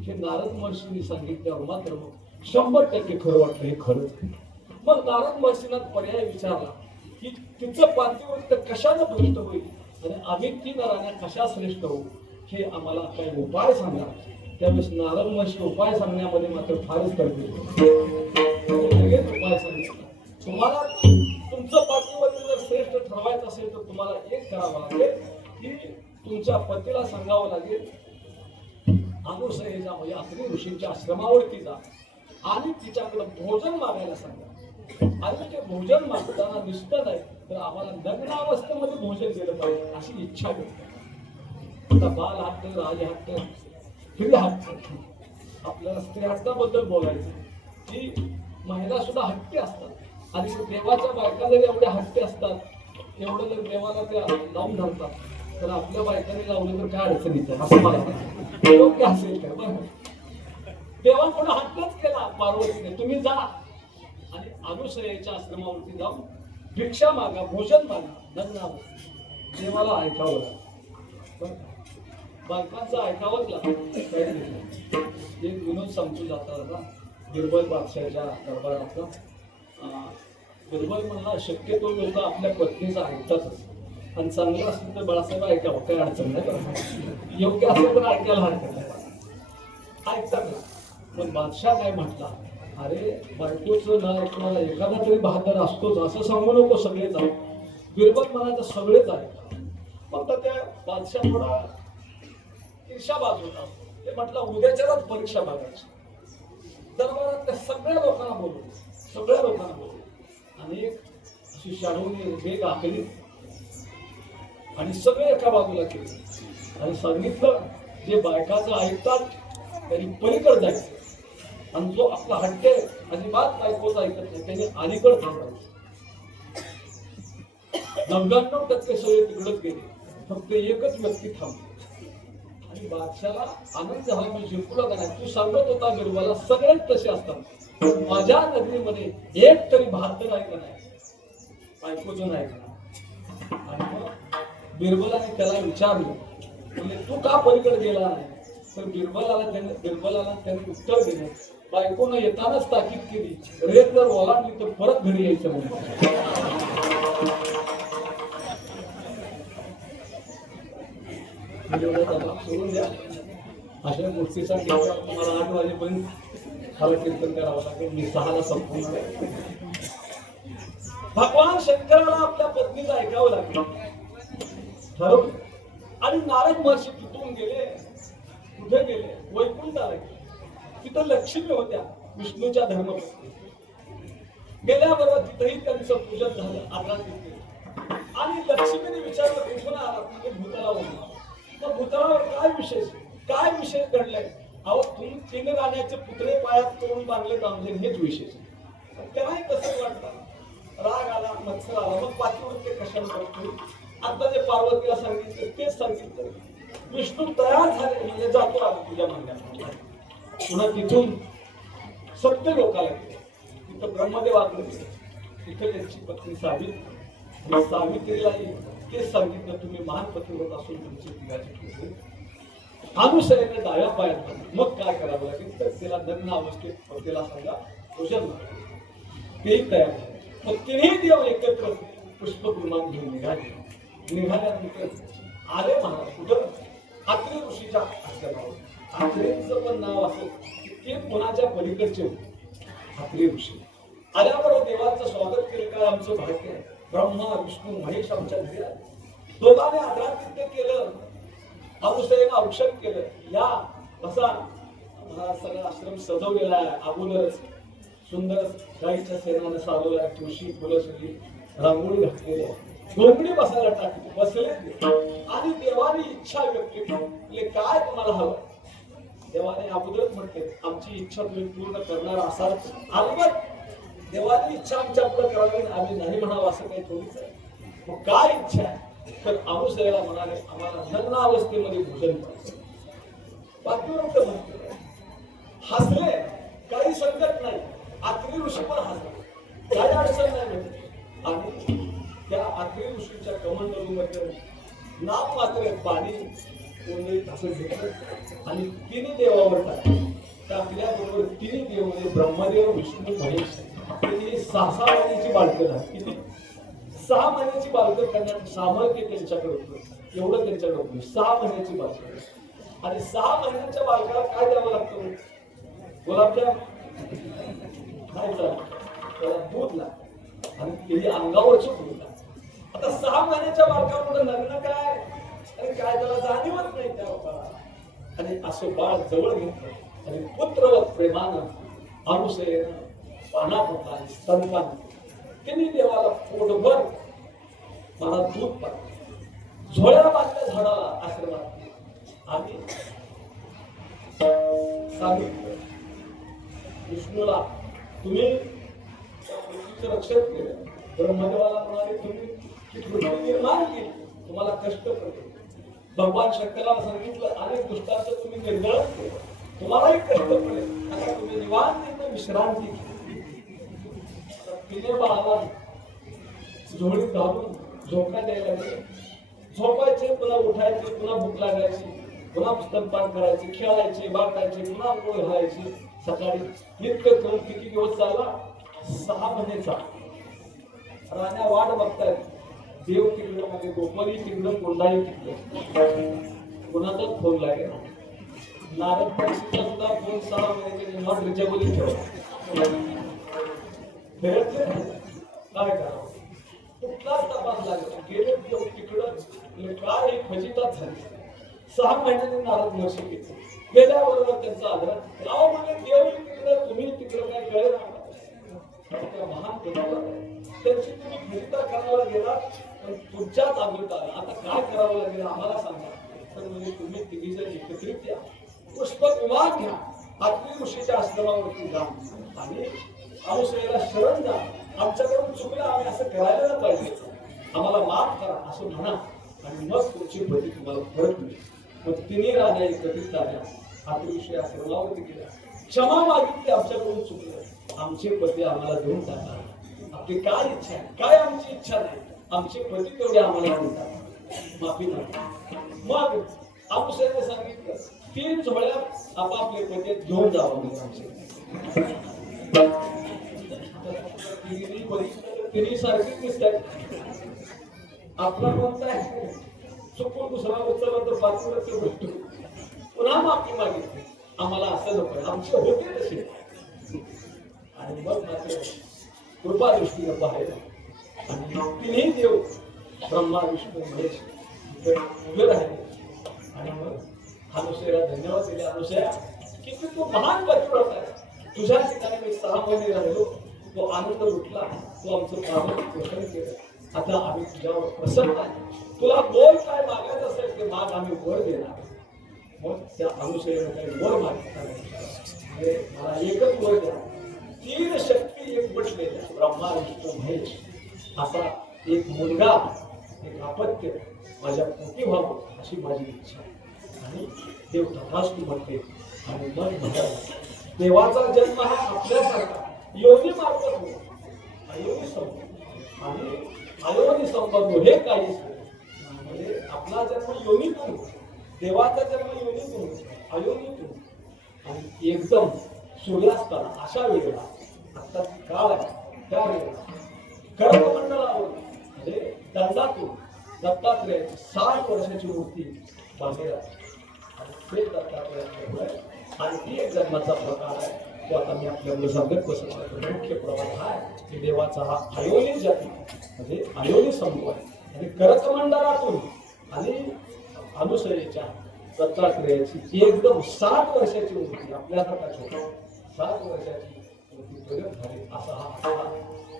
हे नारद महर्षींनी सांगितल्यावर मात्र मग 100% खरं वाटलं, हे खरंच. मग नारद महर्षींना पर्याय विचारला की तिचं पार्थिव कशानं भ्रष्ट होईल आणि आम्ही 3 राण्या कशा श्रेष्ठ होऊ, हे आम्हाला काही उपाय सांगा. त्यावेळेस नारद महर्षी उपाय सांगण्यामध्ये मात्र फारच तरबेज लगेच उपाय सांगितला. तुम्हाला तुमचं पार्थिव जर श्रेष्ठ ठरवायचं असेल तर तुम्हाला एक करावं लागेल की तुमच्या पतीला सांगावं लागेल अनुसयेचा म्हणजे अत्रि ऋषींच्या आश्रमावरती जा आणि तिच्याकडे भोजन मागायला सांगा. आणि ते भोजन मागताना दिसत नाही तर आम्हाला लग्न अवस्थेमध्ये भोजन केलं पाहिजे अशी इच्छा होती. आता बाल हट्ट, राज हट्ट, स्त्री हट्ट. आपल्याला स्त्री हट्टाबद्दल बोलायचं की महिला सुद्धा हट्टी असतात आणि देवाच्या बायका जरी एवढ्या हट्टी असतात, एवढं जर देवाला त्या लावून धरतात, तर आपल्या बायकांनी लावलं तर काय अडचणीचं आहे असं मला योग्य असेल का? बरं, देवाकडे हट्टच केला पार्वतीने, तुम्ही जा आणि अनुसयेच्या आश्रमावरती जाऊन भिक्षा मागा, भोजन मागा, लग्न. देवाला ऐकावं लागतं, बायकांचं ऐकावंच लागतं. एक विनोद सांगतो जाता बिरबल बादशाहच्या दरबारातला. बिरबल म्हणला शक्यतो लोक आपल्या पत्नीचं ऐकतातच आणि चांगलं असेल तर बाळासाहेब ऐकावं, काही अडचण नाही, योग्य असेल तर ऐकायला हरकत नाही, ऐकतात ना. पण बादशाह काय म्हटला, अरे बायकोचं ना ऐकणारा एखादा तरी बहादर असतोच, असं सांगू नको सगळेच आहे. बिरबल म्हणायचं सगळेच आहे. फक्त त्या बादशाह थोडा ईर्षाबाज होता. ते म्हटलं उद्याच्याच परीक्षा बघायची. दरबारात त्या सगळ्या लोकांना बोलवलं आणि एक अशी शाडूने वेग आखली आणि सगळे एका बाजूला केले आणि सांगितलं जे बायकाचं ऐकतात त्यांनी पलीकडे जायचं आणि जो आपला हट्ट अजिबात बायकोचं ऐकत नाही त्यांनी अलीकडे थांबायचं. 99% सगळे तिकडच गेले, फक्त एकच व्यक्ती थांबली. आणि बादशाला आनंद झाला, म्हणजे जिंकूला नाही. तू सांगत होता बिरबला सगळेच तसे असतात, माझ्या नगरीमध्ये एक तरी बहादर आहे का नाही, बायकोचं नाही का? आणि मग बिरबलाने त्याला विचारलं, म्हणजे तू का पलीकडे गेला नाही? तर बिरबलाला त्याने उत्तर दिलं, बायकोनं येतानाच ताकीद केली, रेत जर ओलांडली तर परत घरी यायचं म्हणून. सोडून द्या अशा गोष्टीसाठी तुम्हाला 8 वाजेपर्यंत मला कीर्तन करावं लागेल. मी 6ला संपूर्ण. भगवान शंकराला आपल्या पत्नीचं ऐकावं लागलं ठरवलं. आणि नारद महर्षी तिथून गेले, कुठे गेले? वैकुंठाला गेले. तिथं लक्ष्मी होत्या, विष्णूच्या धर्मपत्नी. गेल्याबरोबर तिथंही त्यांचं पूजन झालं, आदरातिथ्य. आणि लक्ष्मीने विचारलं कुठून आलात? म्हणजे भूतलावरून. मग भूतलावर काय विशेष घडलंय? अहो तुम्ही 3 राण्याचे पुतळे पायात करून बांधले म्हणजे हेच विशेष. तेव्हाही कसं वाटतं, राग आला, मत्सर आला, मग पातिवृत्य कशाला करतो? आता जे पार्वतीला सांगितलं तेच सांगितलं. विष्णू तयार झाले म्हणजे जातो आला तुझ्या म्हणण्यात. पुन्हा तिथून सत्य लोकाला गेले, तिथं ब्रह्मदेव आले, तिथं त्यांची पत्नी सावित्रीलाही तेच सांगितलं, तुम्ही महान पतिव्रत असून तुमची तिघाची ठेवली. अनुसयेने डाव्या पायात. मग काय करावं लागेल तर तिला लग्न अवस्थेत पतीला सांगा भोजन मागा. तेही तयार झाले. मग तिन्ही देव एकत्र पुष्पगृहात घेऊन निघाल्यानंतर आले महाराज कुठं? अत्रि ऋषीच्या आश्रमावर. अत्रींचं पण नाव असेल ते पुण्याच्या पलीकडचे होते. अत्रि ऋषी आल्याबरोबर देवाचं स्वागत केलं. काय आमचं भाग्य आहे, ब्रह्मा विष्णू महेश आमच्या घरी आले. दोघांनी आदरातिथ्य केलं, अनुसयेनं औक्षण केलं. या बसा, सगळा आश्रम सजवलेला आहे अगोदरच. सुंदर गाईच्या सेनाने सावलेल्या तुळशी फुलं सगळी रांगोळी घातलेली घोंगडी बसायला टाकली बसले आणि देवाने इच्छा व्यक्त केली. काय तुम्हाला हवं? देवाने अगोदरच म्हटले आमची इच्छा तुम्ही पूर्ण करणार असाल. अलबत्त देवाची इच्छा आमच्या पुढे करावी आम्ही नाही म्हणावं असं काही थोडीच आहे. मग काय इच्छा आहे? तर अनुसयाला म्हणाले आम्हाला नग्न अवस्थेमध्ये भोजन करायचं. पाठीवर म्हणते हसले, काही संकट नाही. आत्री ऋषी पण हसले, काही अडचण नाही म्हणजे. आणि त्या आत्री ऋषीच्या कमंडलूमध्ये नाम मात्र पाणी असं घेतलं आणि तिन्ही देवावर टाकलं. टाकल्याबरोबर तिन्ही देव म्हणजे ब्रह्मदेव विष्णू महेश त्यांनी 6 महिन्याची बालकं झाली. किती? 6 महिन्याची बालकं करण्याचं सामर्थ्य त्यांच्याकडे होतं. एवढं त्यांच्याकडे होतं. 6 महिन्याची बालकं. आणि 6 महिन्याच्या बालकाला काय द्यावं लागतं? गुलाबजाम खायचा, त्याला दूध लागतं आणि त्याची अंगावरची दूध लागतं. आता 6 महिन्याच्या बालकापुढे लग्न काय? आणि काय त्याला जाणीवच नाही त्या बाळाला. आणि असं बाळ जवळ घेतलं आणि पुत्रवत प्रेमानं अनुसयेनं पानापोटा आणि स्तनपान त्यांनी देवाला पोटभर मला दूध पाजलं. झोळ्या बांधल्या झाडाला आश्रमात आणि सांगितलं विष्णूला तुम्ही पृथ्वीचं रक्षण केलं. ब्रह्मदेवाला म्हणाले तुम्ही पृथ्वी निर्माण केली, तुम्हाला कष्ट पडले. भगवान शंकराला सांगितलं अनेक दुष्टांचं तुम्ही निर्मूलन केलं, तुम्हालाही कष्ट पडले. आता तुम्ही निवांत विश्रांती केली. तिने बाळाला झोळीत घालून झोका द्यायला लागले. झोपायचे, पुन्हा उठायचे, पुन्हा भूक लागायची, पुन्हा स्तनपान करायचे, खेळायचे, बाटायचे, पुन्हा गोळ घालायचे. सकाळी नित्य करून किती दिवस चालला? 6 महिन्याचा. राण्या वाट बघतायत. देव तिकडं म्हणजे गोपाली तिकडं, कोंडाई तिकडं. कोणाचाच फोन लागेल. नारद पंडितचा सुद्धा फोन 6 महिन्याचे नॉट रिचेबल ठेवला. काय करावं? कुठलाच तपास लागला. गेले देव तिकडं काय फजितात झाली. 6 महिन्याने नारद महर्षी घेतले. गेल्याबरोबर त्यांचा आदर राव म्हणजे देव तिकडं तुम्ही तिकडं काय कळेल त्या महान पदाला त्यांची तुम्ही फजिता करायला गेलात पण तुमच्याच अमृत आला. आता काय करावं लागेल आम्हाला सांगा. तर म्हणजे तुम्ही तिघी जण एकत्रित या, पुष्पक विमान घ्या, आत्री ऋषीच्या आश्रमावरती जा आणि अनुसयेला शरण जा. आमच्याकडून चुकलं, आम्ही असं करायला नाही पाहिजे, आम्हाला माफ करा असं म्हणा आणि मग तुमची पती तुम्हाला परत मिळेल. मग तिन्ही राजा एकत्रित आल्या, आत्री ऋषी आश्रमावरती गेल्या, क्षमा मागितली आमच्याकडून चुकलं, आमचे पती आम्हाला देऊन टाकणार. आपली काय इच्छा आहे? काय आमची इच्छा नाही, आमचे पती तेवढे आम्हाला देतात, माफी मागा. मग अनुसयेने सांगितलं 3 झोळ्या आपापले पती घेऊन जावं. तिन्ही सारखीच दिसतात. आपला कोणता आहे चुकून दुसरा उचलला तर 5 वर्ष भेटतो. पुन्हा माफी मागितली, आम्हाला असं नको, आमचे होते तसे. आणि मग मात्र कृपा दृष्टीने बाहेर आणि तिन्ही देव ब्रह्मा विष्णू महेश उभे राहिले. आणि मग अनुसयाला धन्यवाद दिले. अनुसया किती तू महान पतिव्रत आहे. तुझ्या ठिकाणी मी 6 महिने राहिलो, तो आनंद लुटला, तू आमचं पालन पोषण केलं. आता आम्ही तुझ्यावर प्रसन्न आहे. तुला बोल काय मागायचं असेल ते माग, आम्ही वर देणार. मग त्या अनुसयेने काही वर मागितला. मला एकच वर द्या, 3 शक्ती एकवटलेल्या ब्रह्मा विष्णू महेश असा एक मुलगा, एक अपत्य माझ्या पोटी व्हावं अशी माझी इच्छा. आणि देव तथास्तु म्हणते. आणि मन म्हणाला देवाचा जन्म हा आपल्यासारखा योनी मार्फत होतो, अयोनी संबंध. आणि अयोनी संबंध हे काही म्हणजे आपला जन्म योनीतून, देवाचा जन्म योनीतून, अयोनीतून. आणि एकदम सूर्यास्ताना अशा वेळेला आता काळ आहे, त्या वेळेला कर्ममंडलावर म्हणजे दंडातून दत्तात्रेयाची 60 वर्षाची मूर्ती बांधली आहे. आणि ते दत्तात्रेय आणखी एक जन्माचा प्रकार आहे. तो आता मी आपल्याकडे सांगत बसतो. मुख्य प्रवाह आहे की देवाचा हा अयोनी जन्म म्हणजे अयोनी समूह आहे. आणि करकमंडलातून आणि अनुसयेच्या दत्तात्रेयाची एकदम 60 वर्षाची मूर्ती, आपल्यासारखा छोटा 60 वर्षाची मूर्ती प्रगट झाले असा हा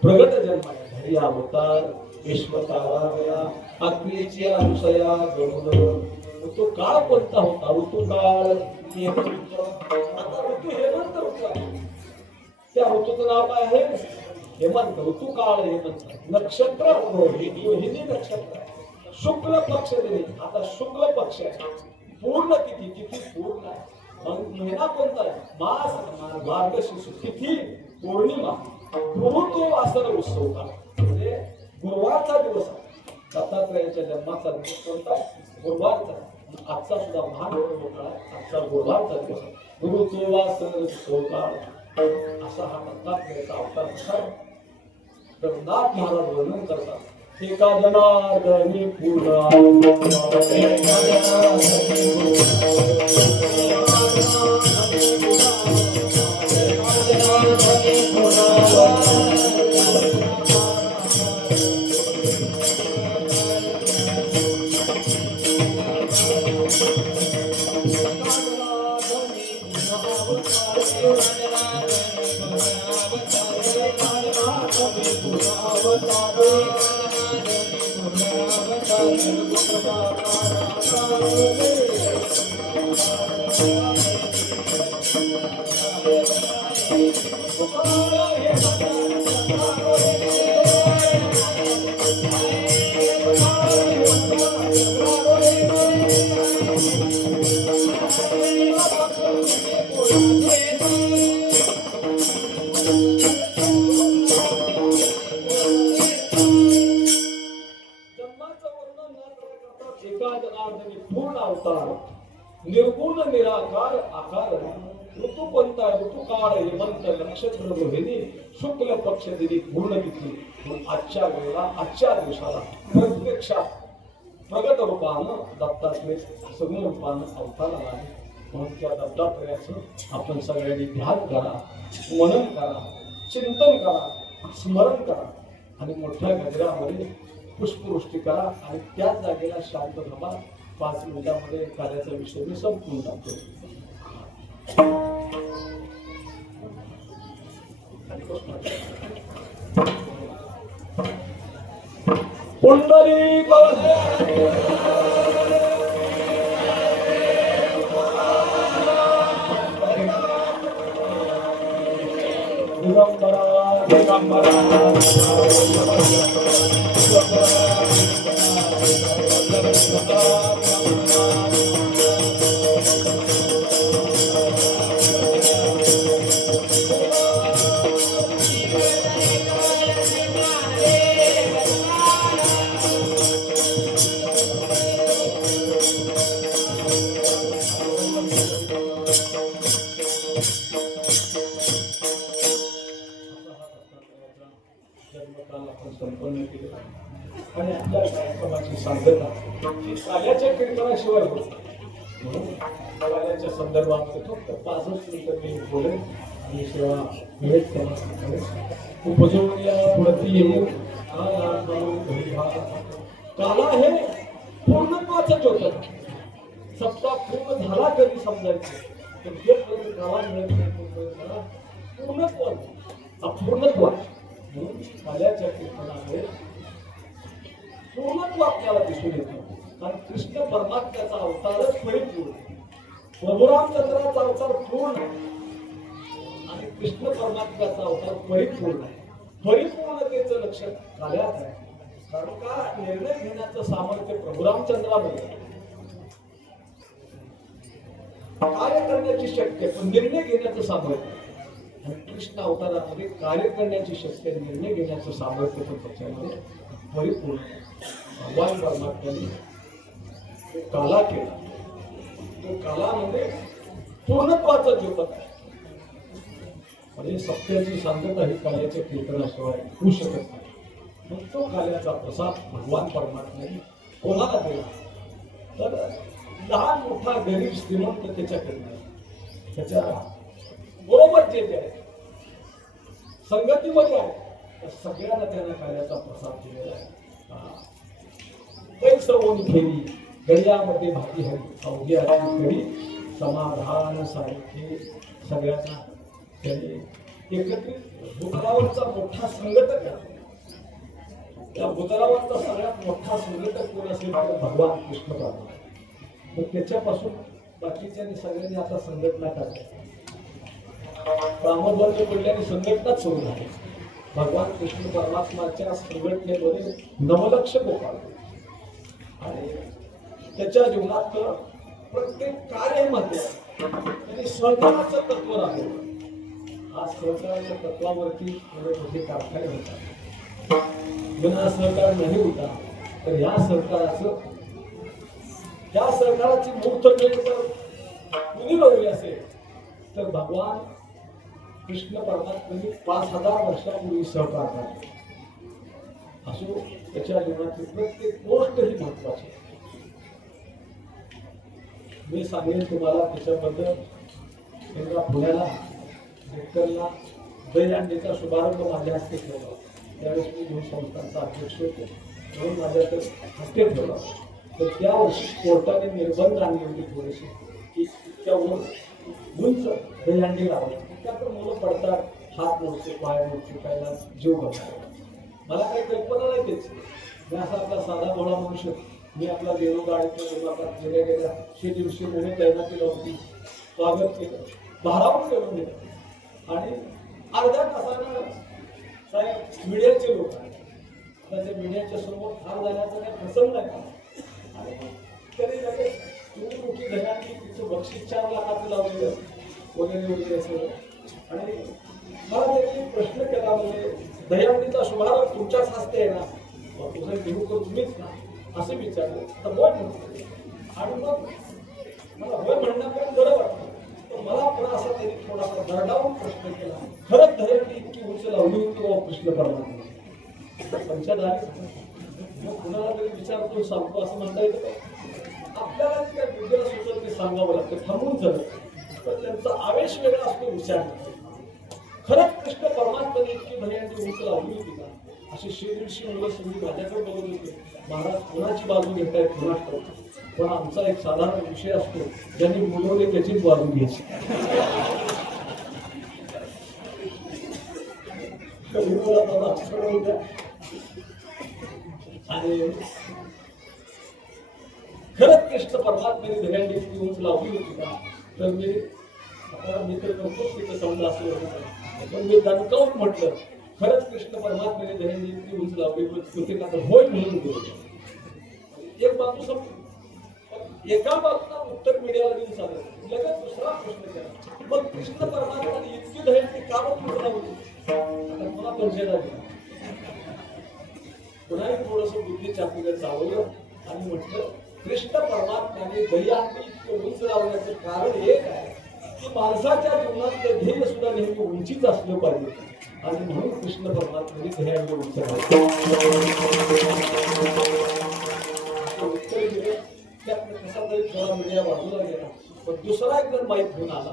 प्रगट जन्म आहे. धरी अवतार विश्वताराव्या अग्नीची अनुसया गरुड. तो काळ कोणता होता? ऋतू काळ हेमंत. आता ऋतू हेमंत होता. त्या ऋतूचं नाव काय आहे? हेमंत. ऋतू काळ हेमंत. नक्षत्र रोहिणी नक्षत्र. शुक्ल पक्ष दिले. आता शुक्ल पक्ष आहे. पूर्ण तिथी. तिथी पूर्ण आहे. मग महिना कोणता आहे? मास मार्गशीर्ष. तिथी पौर्णिमा. गुरुत्व वासर उत्सव का म्हणजे गुरुवारचा दिवस आहे. दत्तात्रयाच्या जन्माचा दिवस कोणता आहे? गुरुवारचा. आजचा सुद्धा महान मोकळा आहे. आजचा गुरुवारचा दिवस आहे. गुरुत्व वासर उत्सव काळ असा हा दत्तात्रयाचा अवतार कसा. तर नाथ महाराज वर्णन करतात. एका जनार्दनी पूर्ण पूर्ण अवतार निर्गुण निराकार आकार. ऋतू कोणता? ऋतू काळ हेमंत. नक्षत्र रोहिणी. शुक्ल पक्ष दिली पूर्ण तिथी. आजच्या वेळेला आजच्या दिवसाला प्रत्यक्षात प्रगट रूपानं दत्तात्रय सगुण रूपानं अवतार आला आहे. म्हणून त्या दत्तात्रयाचं आपण सगळ्यांनी ध्यान करा, मनन करा, चिंतन करा, स्मरण करा आणि मोठ्या गजरामध्ये पुष्पवृष्टी करा आणि त्याच जागेला शांत थांबा. 5 मिनिटांमध्ये कार्याचा विषय मी संपून टाकतो. पुंडलिक दिगंबरा दिगंबरा संपन्न केले आणि आपल्या कार्यक्रमाची सांगता ही काल्याच्या कीर्तनाशिवाय होत. म्हणून काल्याच्या संदर्भामध्ये फक्त 5 मिनिटं मी बोलेन आणि सेवा मिळत उपजवून या पुढती येऊ. काला हे पूर्णत्वाचं होतं. सप्ताह पूर्ण झाला कधी समजायचं तर जोपर्यंत काला मिळत नाही पूर्णत्व अपूर्णत्व. म्हणून काल्याच्या कीर्तनामध्ये पूर्णत्व आपल्याला दिसून येतं. कारण कृष्ण परमात्म्याचा अवतारच परिपूर्ण. प्रभुरामचंद्राचा अवतार पूर्ण आणि कृष्ण परमात्म्याचा अवतार परिपूर्ण आहे. परिपूर्णतेचं लक्षण काल्यात आहे. कारण का निर्णय घेण्याचं सामर्थ्य प्रभुरामचंद्रामध्ये, कार्य करण्याची शक्ती पण निर्णय घेण्याचं सामर्थ्य. आणि कृष्ण अवतारामध्ये कार्य करण्याची शक्ती, निर्णय घेण्याचं सामर्थ्य पण त्याच्यामध्ये परिपूर्ण. भगवान परमात्म्याने काला केला. तो काला म्हणजे पूर्णत्वाचा ज्योत आहे. म्हणजे सत्याची सांगता ही काल्याच्या कीर्तनाशिवाय होऊ शकत नाही. मग तो काल्याचा प्रसाद भगवान परमात्म्याने कोणाला दिला तर लहान मोठा गरीब श्रीमंत त्याच्याकडे त्याच्या बरोबर जे आहे संगतीमध्ये आहे त्या सगळ्यांना त्यांना काल्याचा प्रसाद दिलेला आहे. पैसवून फेरी गडियामध्ये भाजी हरी अवघ्याची कडी समाधान सारखे सगळ्यांना त्याने एकत्रित भूतलावरचा मोठा संघटक आहे. त्या भूतलावरचा सगळ्यात मोठा संघटक कोण असेल तर भगवान कृष्ण परमात्मा. मग त्याच्यापासून बाकीच्या सगळ्यांनी आता संघटना करायची. कामबंद पडल्याने संघटनाच सुरू झाली. भगवान कृष्ण परमात्माच्या संघटनेमध्ये 9 लक्ष गोपाळ आणि त्याच्या जीवनात प्रत्येक कार्यामध्ये त्यांनी सहकाराचं तत्व राहिलं. आज सहकाराच्या तत्वावरती मोठे कारखाने होतात. बिना सहकार नाही होता तर या सहकाराची मूर्त जर कुणी लावली असेल तर भगवान कृष्ण परमात्म्याने 5000 वर्षापूर्वी सहकार केला. असो त्याच्या जीवनातली प्रत्येक गोष्ट ही महत्वाची. मी सांगेन तुम्हाला त्याच्याबद्दल. एकदा पुण्याला डेक्कनला दहीहंडीचा शुभारंभ माझ्या हस्ते ठेवला. त्यावेळेस मी दोन संस्थांचा अध्यक्ष होतो म्हणून माझ्या हस्ते ठेवला. तर त्या वर्षी कोर्टाने निर्बंध आणले होते थोडेसे की इतक्यावर उंच दहीहंडी लावली. त्याकडे मुलं पडतात, हात मोडते, पाय मोडते, कायला जीव घालतात. मला काही कल्पना नाही त्याची. मी असा आपला साधा भोळा मनुष्य. मी आपला गेलो गाडीतून गेल्या दिवशी मुलं तैनाती लावली, स्वागत केलं, भारावून गेलो गेलं आणि अर्ध्या तासानं साहेब मीडियाचे लोक आहेत. आता त्या मीडियाच्या समोर ठार जाण्याचा काही प्रसंग नाही. आणि तरी लगेच तुम्ही मोठी दहीहंडी तिचं बक्षीस 4 लाखाचं लावलेलं वगैरे वगैरे सगळं. आणि मला त्यांनी प्रश्न केला म्हणजे दहीहंडीचा शुभारंभ तुमच्याच हस्ते आहे ना, तुझं निरूपण तुम्हीच ना असं विचारलं. तर होय म्हणतो. आणि मग मला होय म्हणण्यापर्यंत बरं वाटलं. तर मला पण असा त्यांनी थोडासा दरडावून प्रश्न केला, खरंच दहीहंडी इतकी उंच लावली होती व कृष्ण परमात्मा पंचधारी. मग कुणाला तरी विचारतो सांगतो असं म्हणता येतं का? आपल्याला जे काय बुद्धीला सुचत ते सांगावं लागतं, थांबून झालं. तर त्यांचा आवेश वेगळा असतो विचार. खरंच कृष्ण परमात्म्याने इतकी दहीहंडी उंच लावली होती का? अशी 100-150 मुलं सगळी माझ्याकडे बघत होते. महाराज कोणाची बाजू घेताय कोणाच करतो. पण आमचा एक साधारण विषय असतो, ज्यांनी बोलवले त्याचीच बाजू घ्यायची. आणि खरंच कृष्ण परमात्म्याने दहीहंडी इतकी उंच लावली होती का? तर मी आता मित्र करतो तिथं समजा असं पण मी दणकावून म्हटलं, खरंच कृष्ण परमात्म्याने दहीहंडी इतकी उंच लावली होती का? तर होय म्हणून गेलो. एक बाजू समजून एका बाजूला उत्तर मीडियाला देऊन चालत लगेच दुसरा प्रश्न केला, मग कृष्ण परमात्म्याने इतकी दहीहंडी का बघून लावली? आता पुन्हा पंचायत आली. पुन्हा थोडस बुद्धी चाकूला चावलं आणि म्हटलं कृष्ण परमात्म्याने दहीहंडी इतकं उंच लावण्याचं कारण एक आहे की माणसाच्या जीवनातलं ध्येय सुद्धा नेहमी उंचीच असलं पाहिजे. आणि म्हणून कृष्ण परमात्म्याने दहीहंडी उंच लावली. उत्तर दिले. त्यात कसा तरी थोडा मीडिया बाजूला गेला. पण दुसरा एक जण माहीत घेऊन आला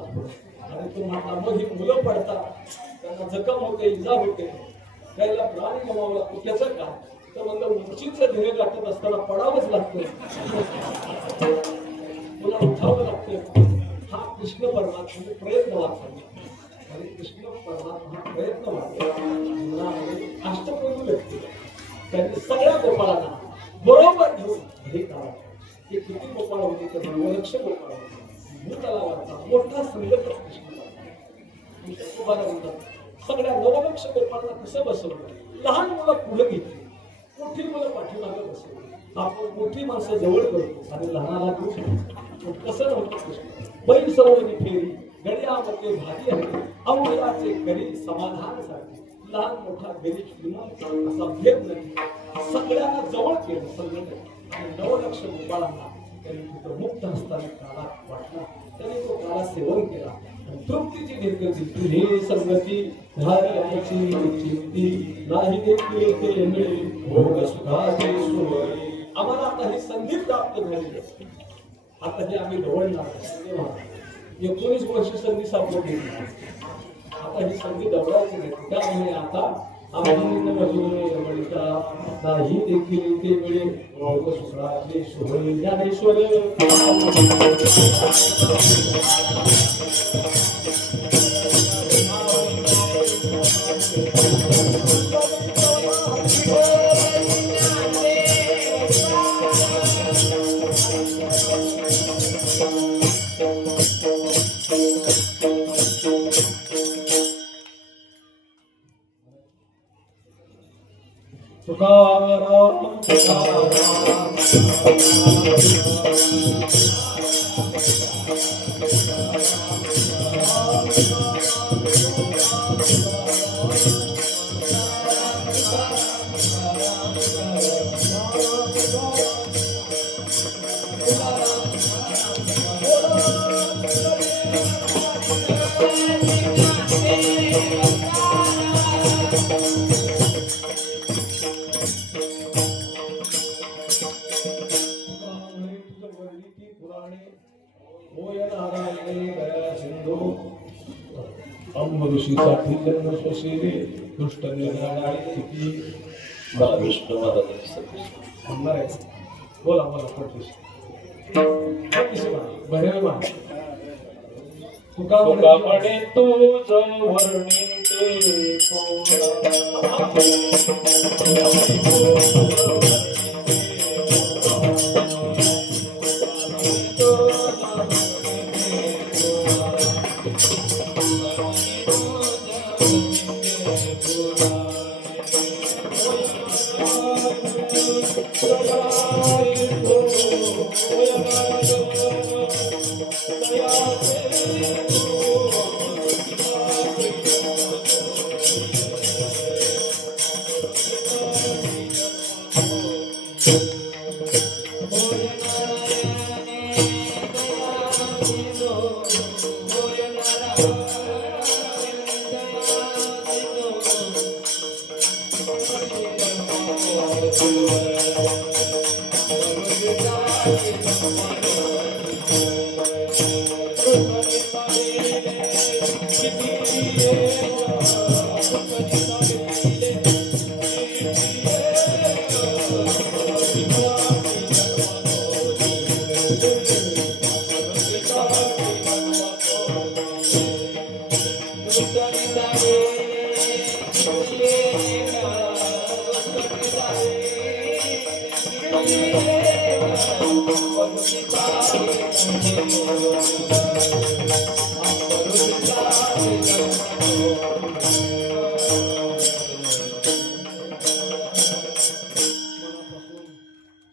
आणि तो म्हटला, मग ही मुलं पडतात, त्यांना जखम होते, इजा होते, त्याला प्राणी गमावं लागतो, त्याचं काय? तर म्हणलं उंचीचं ध्येय गाठत असताना पडावंच लागतं, तुला उठावं लागतं. हा कृष्ण परमात्मा प्रयत्न वाचला. आणि कृष्ण परमात्मा प्रयत्न वाचला. अष्टपैलू व्यक्ती त्यांनी सगळ्या गोपाळांना बरोबर घेऊन हे करा. ते किती गोपाळ होते तर 9 लक्ष गोपाळ होते. भूतलावरचा मोठा संघटक कृष्ण सगळ्या 9 लक्ष गोपाळांना कसं बसवलं? लहान मुलं पुढे घेतली, मोठी मुलं पाठीमागे बसवली. आपण मोठी माणसं जवळ करतो आणि लहानाला दूर. कसं नव्हतं कृष्ण? बैल सरोवरी फेरी गड्यामध्ये भाजी आहे, अवघडाचे करी समाधानासाठी. लहान मोठा गरीब श्रीमंत असा भेद नाही, सगळ्यांना जवळ केलं संघटन. आणि 9 लक्ष गोपाळांना त्यांनी तिथं मुक्त हस्ताने काळा वाटला. त्यांनी तो काळा सेवन केला आणि तृप्तीची निर्गती तुझी संगती झाली आईची चिंती नाही देखील ते मिळे भोग सुखाची सोय. आम्हाला आता ही संधी प्राप्त झाली. आता हे आम्ही ढवळणार. 19 वर्ष संधी सापडली. आता ही संधी दवडायची नाही. त्यामुळे आता नाही देखील ते मिळे भोग सुखाची सोय. ज्ञानेश्वर तुकाराम तुकाराम ऋषीसाठी जन्म स्वशीले दुष्ट निर्णायक स्थिती मला विष्णू महाराजांची म्हणणार आहे. बोला बोला पटलीस बरे मा तुका म्हणे तुझ वर्णिते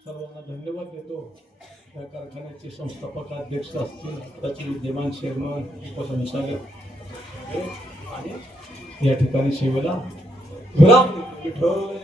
सर्वांना धन्यवाद देतो. या कारखान्याचे संस्थापक अध्यक्ष असतील त्याचे विद्यमान चेअरमन उपसंचालक आणि या ठिकाणी सेवेला विराम विठ्ठल.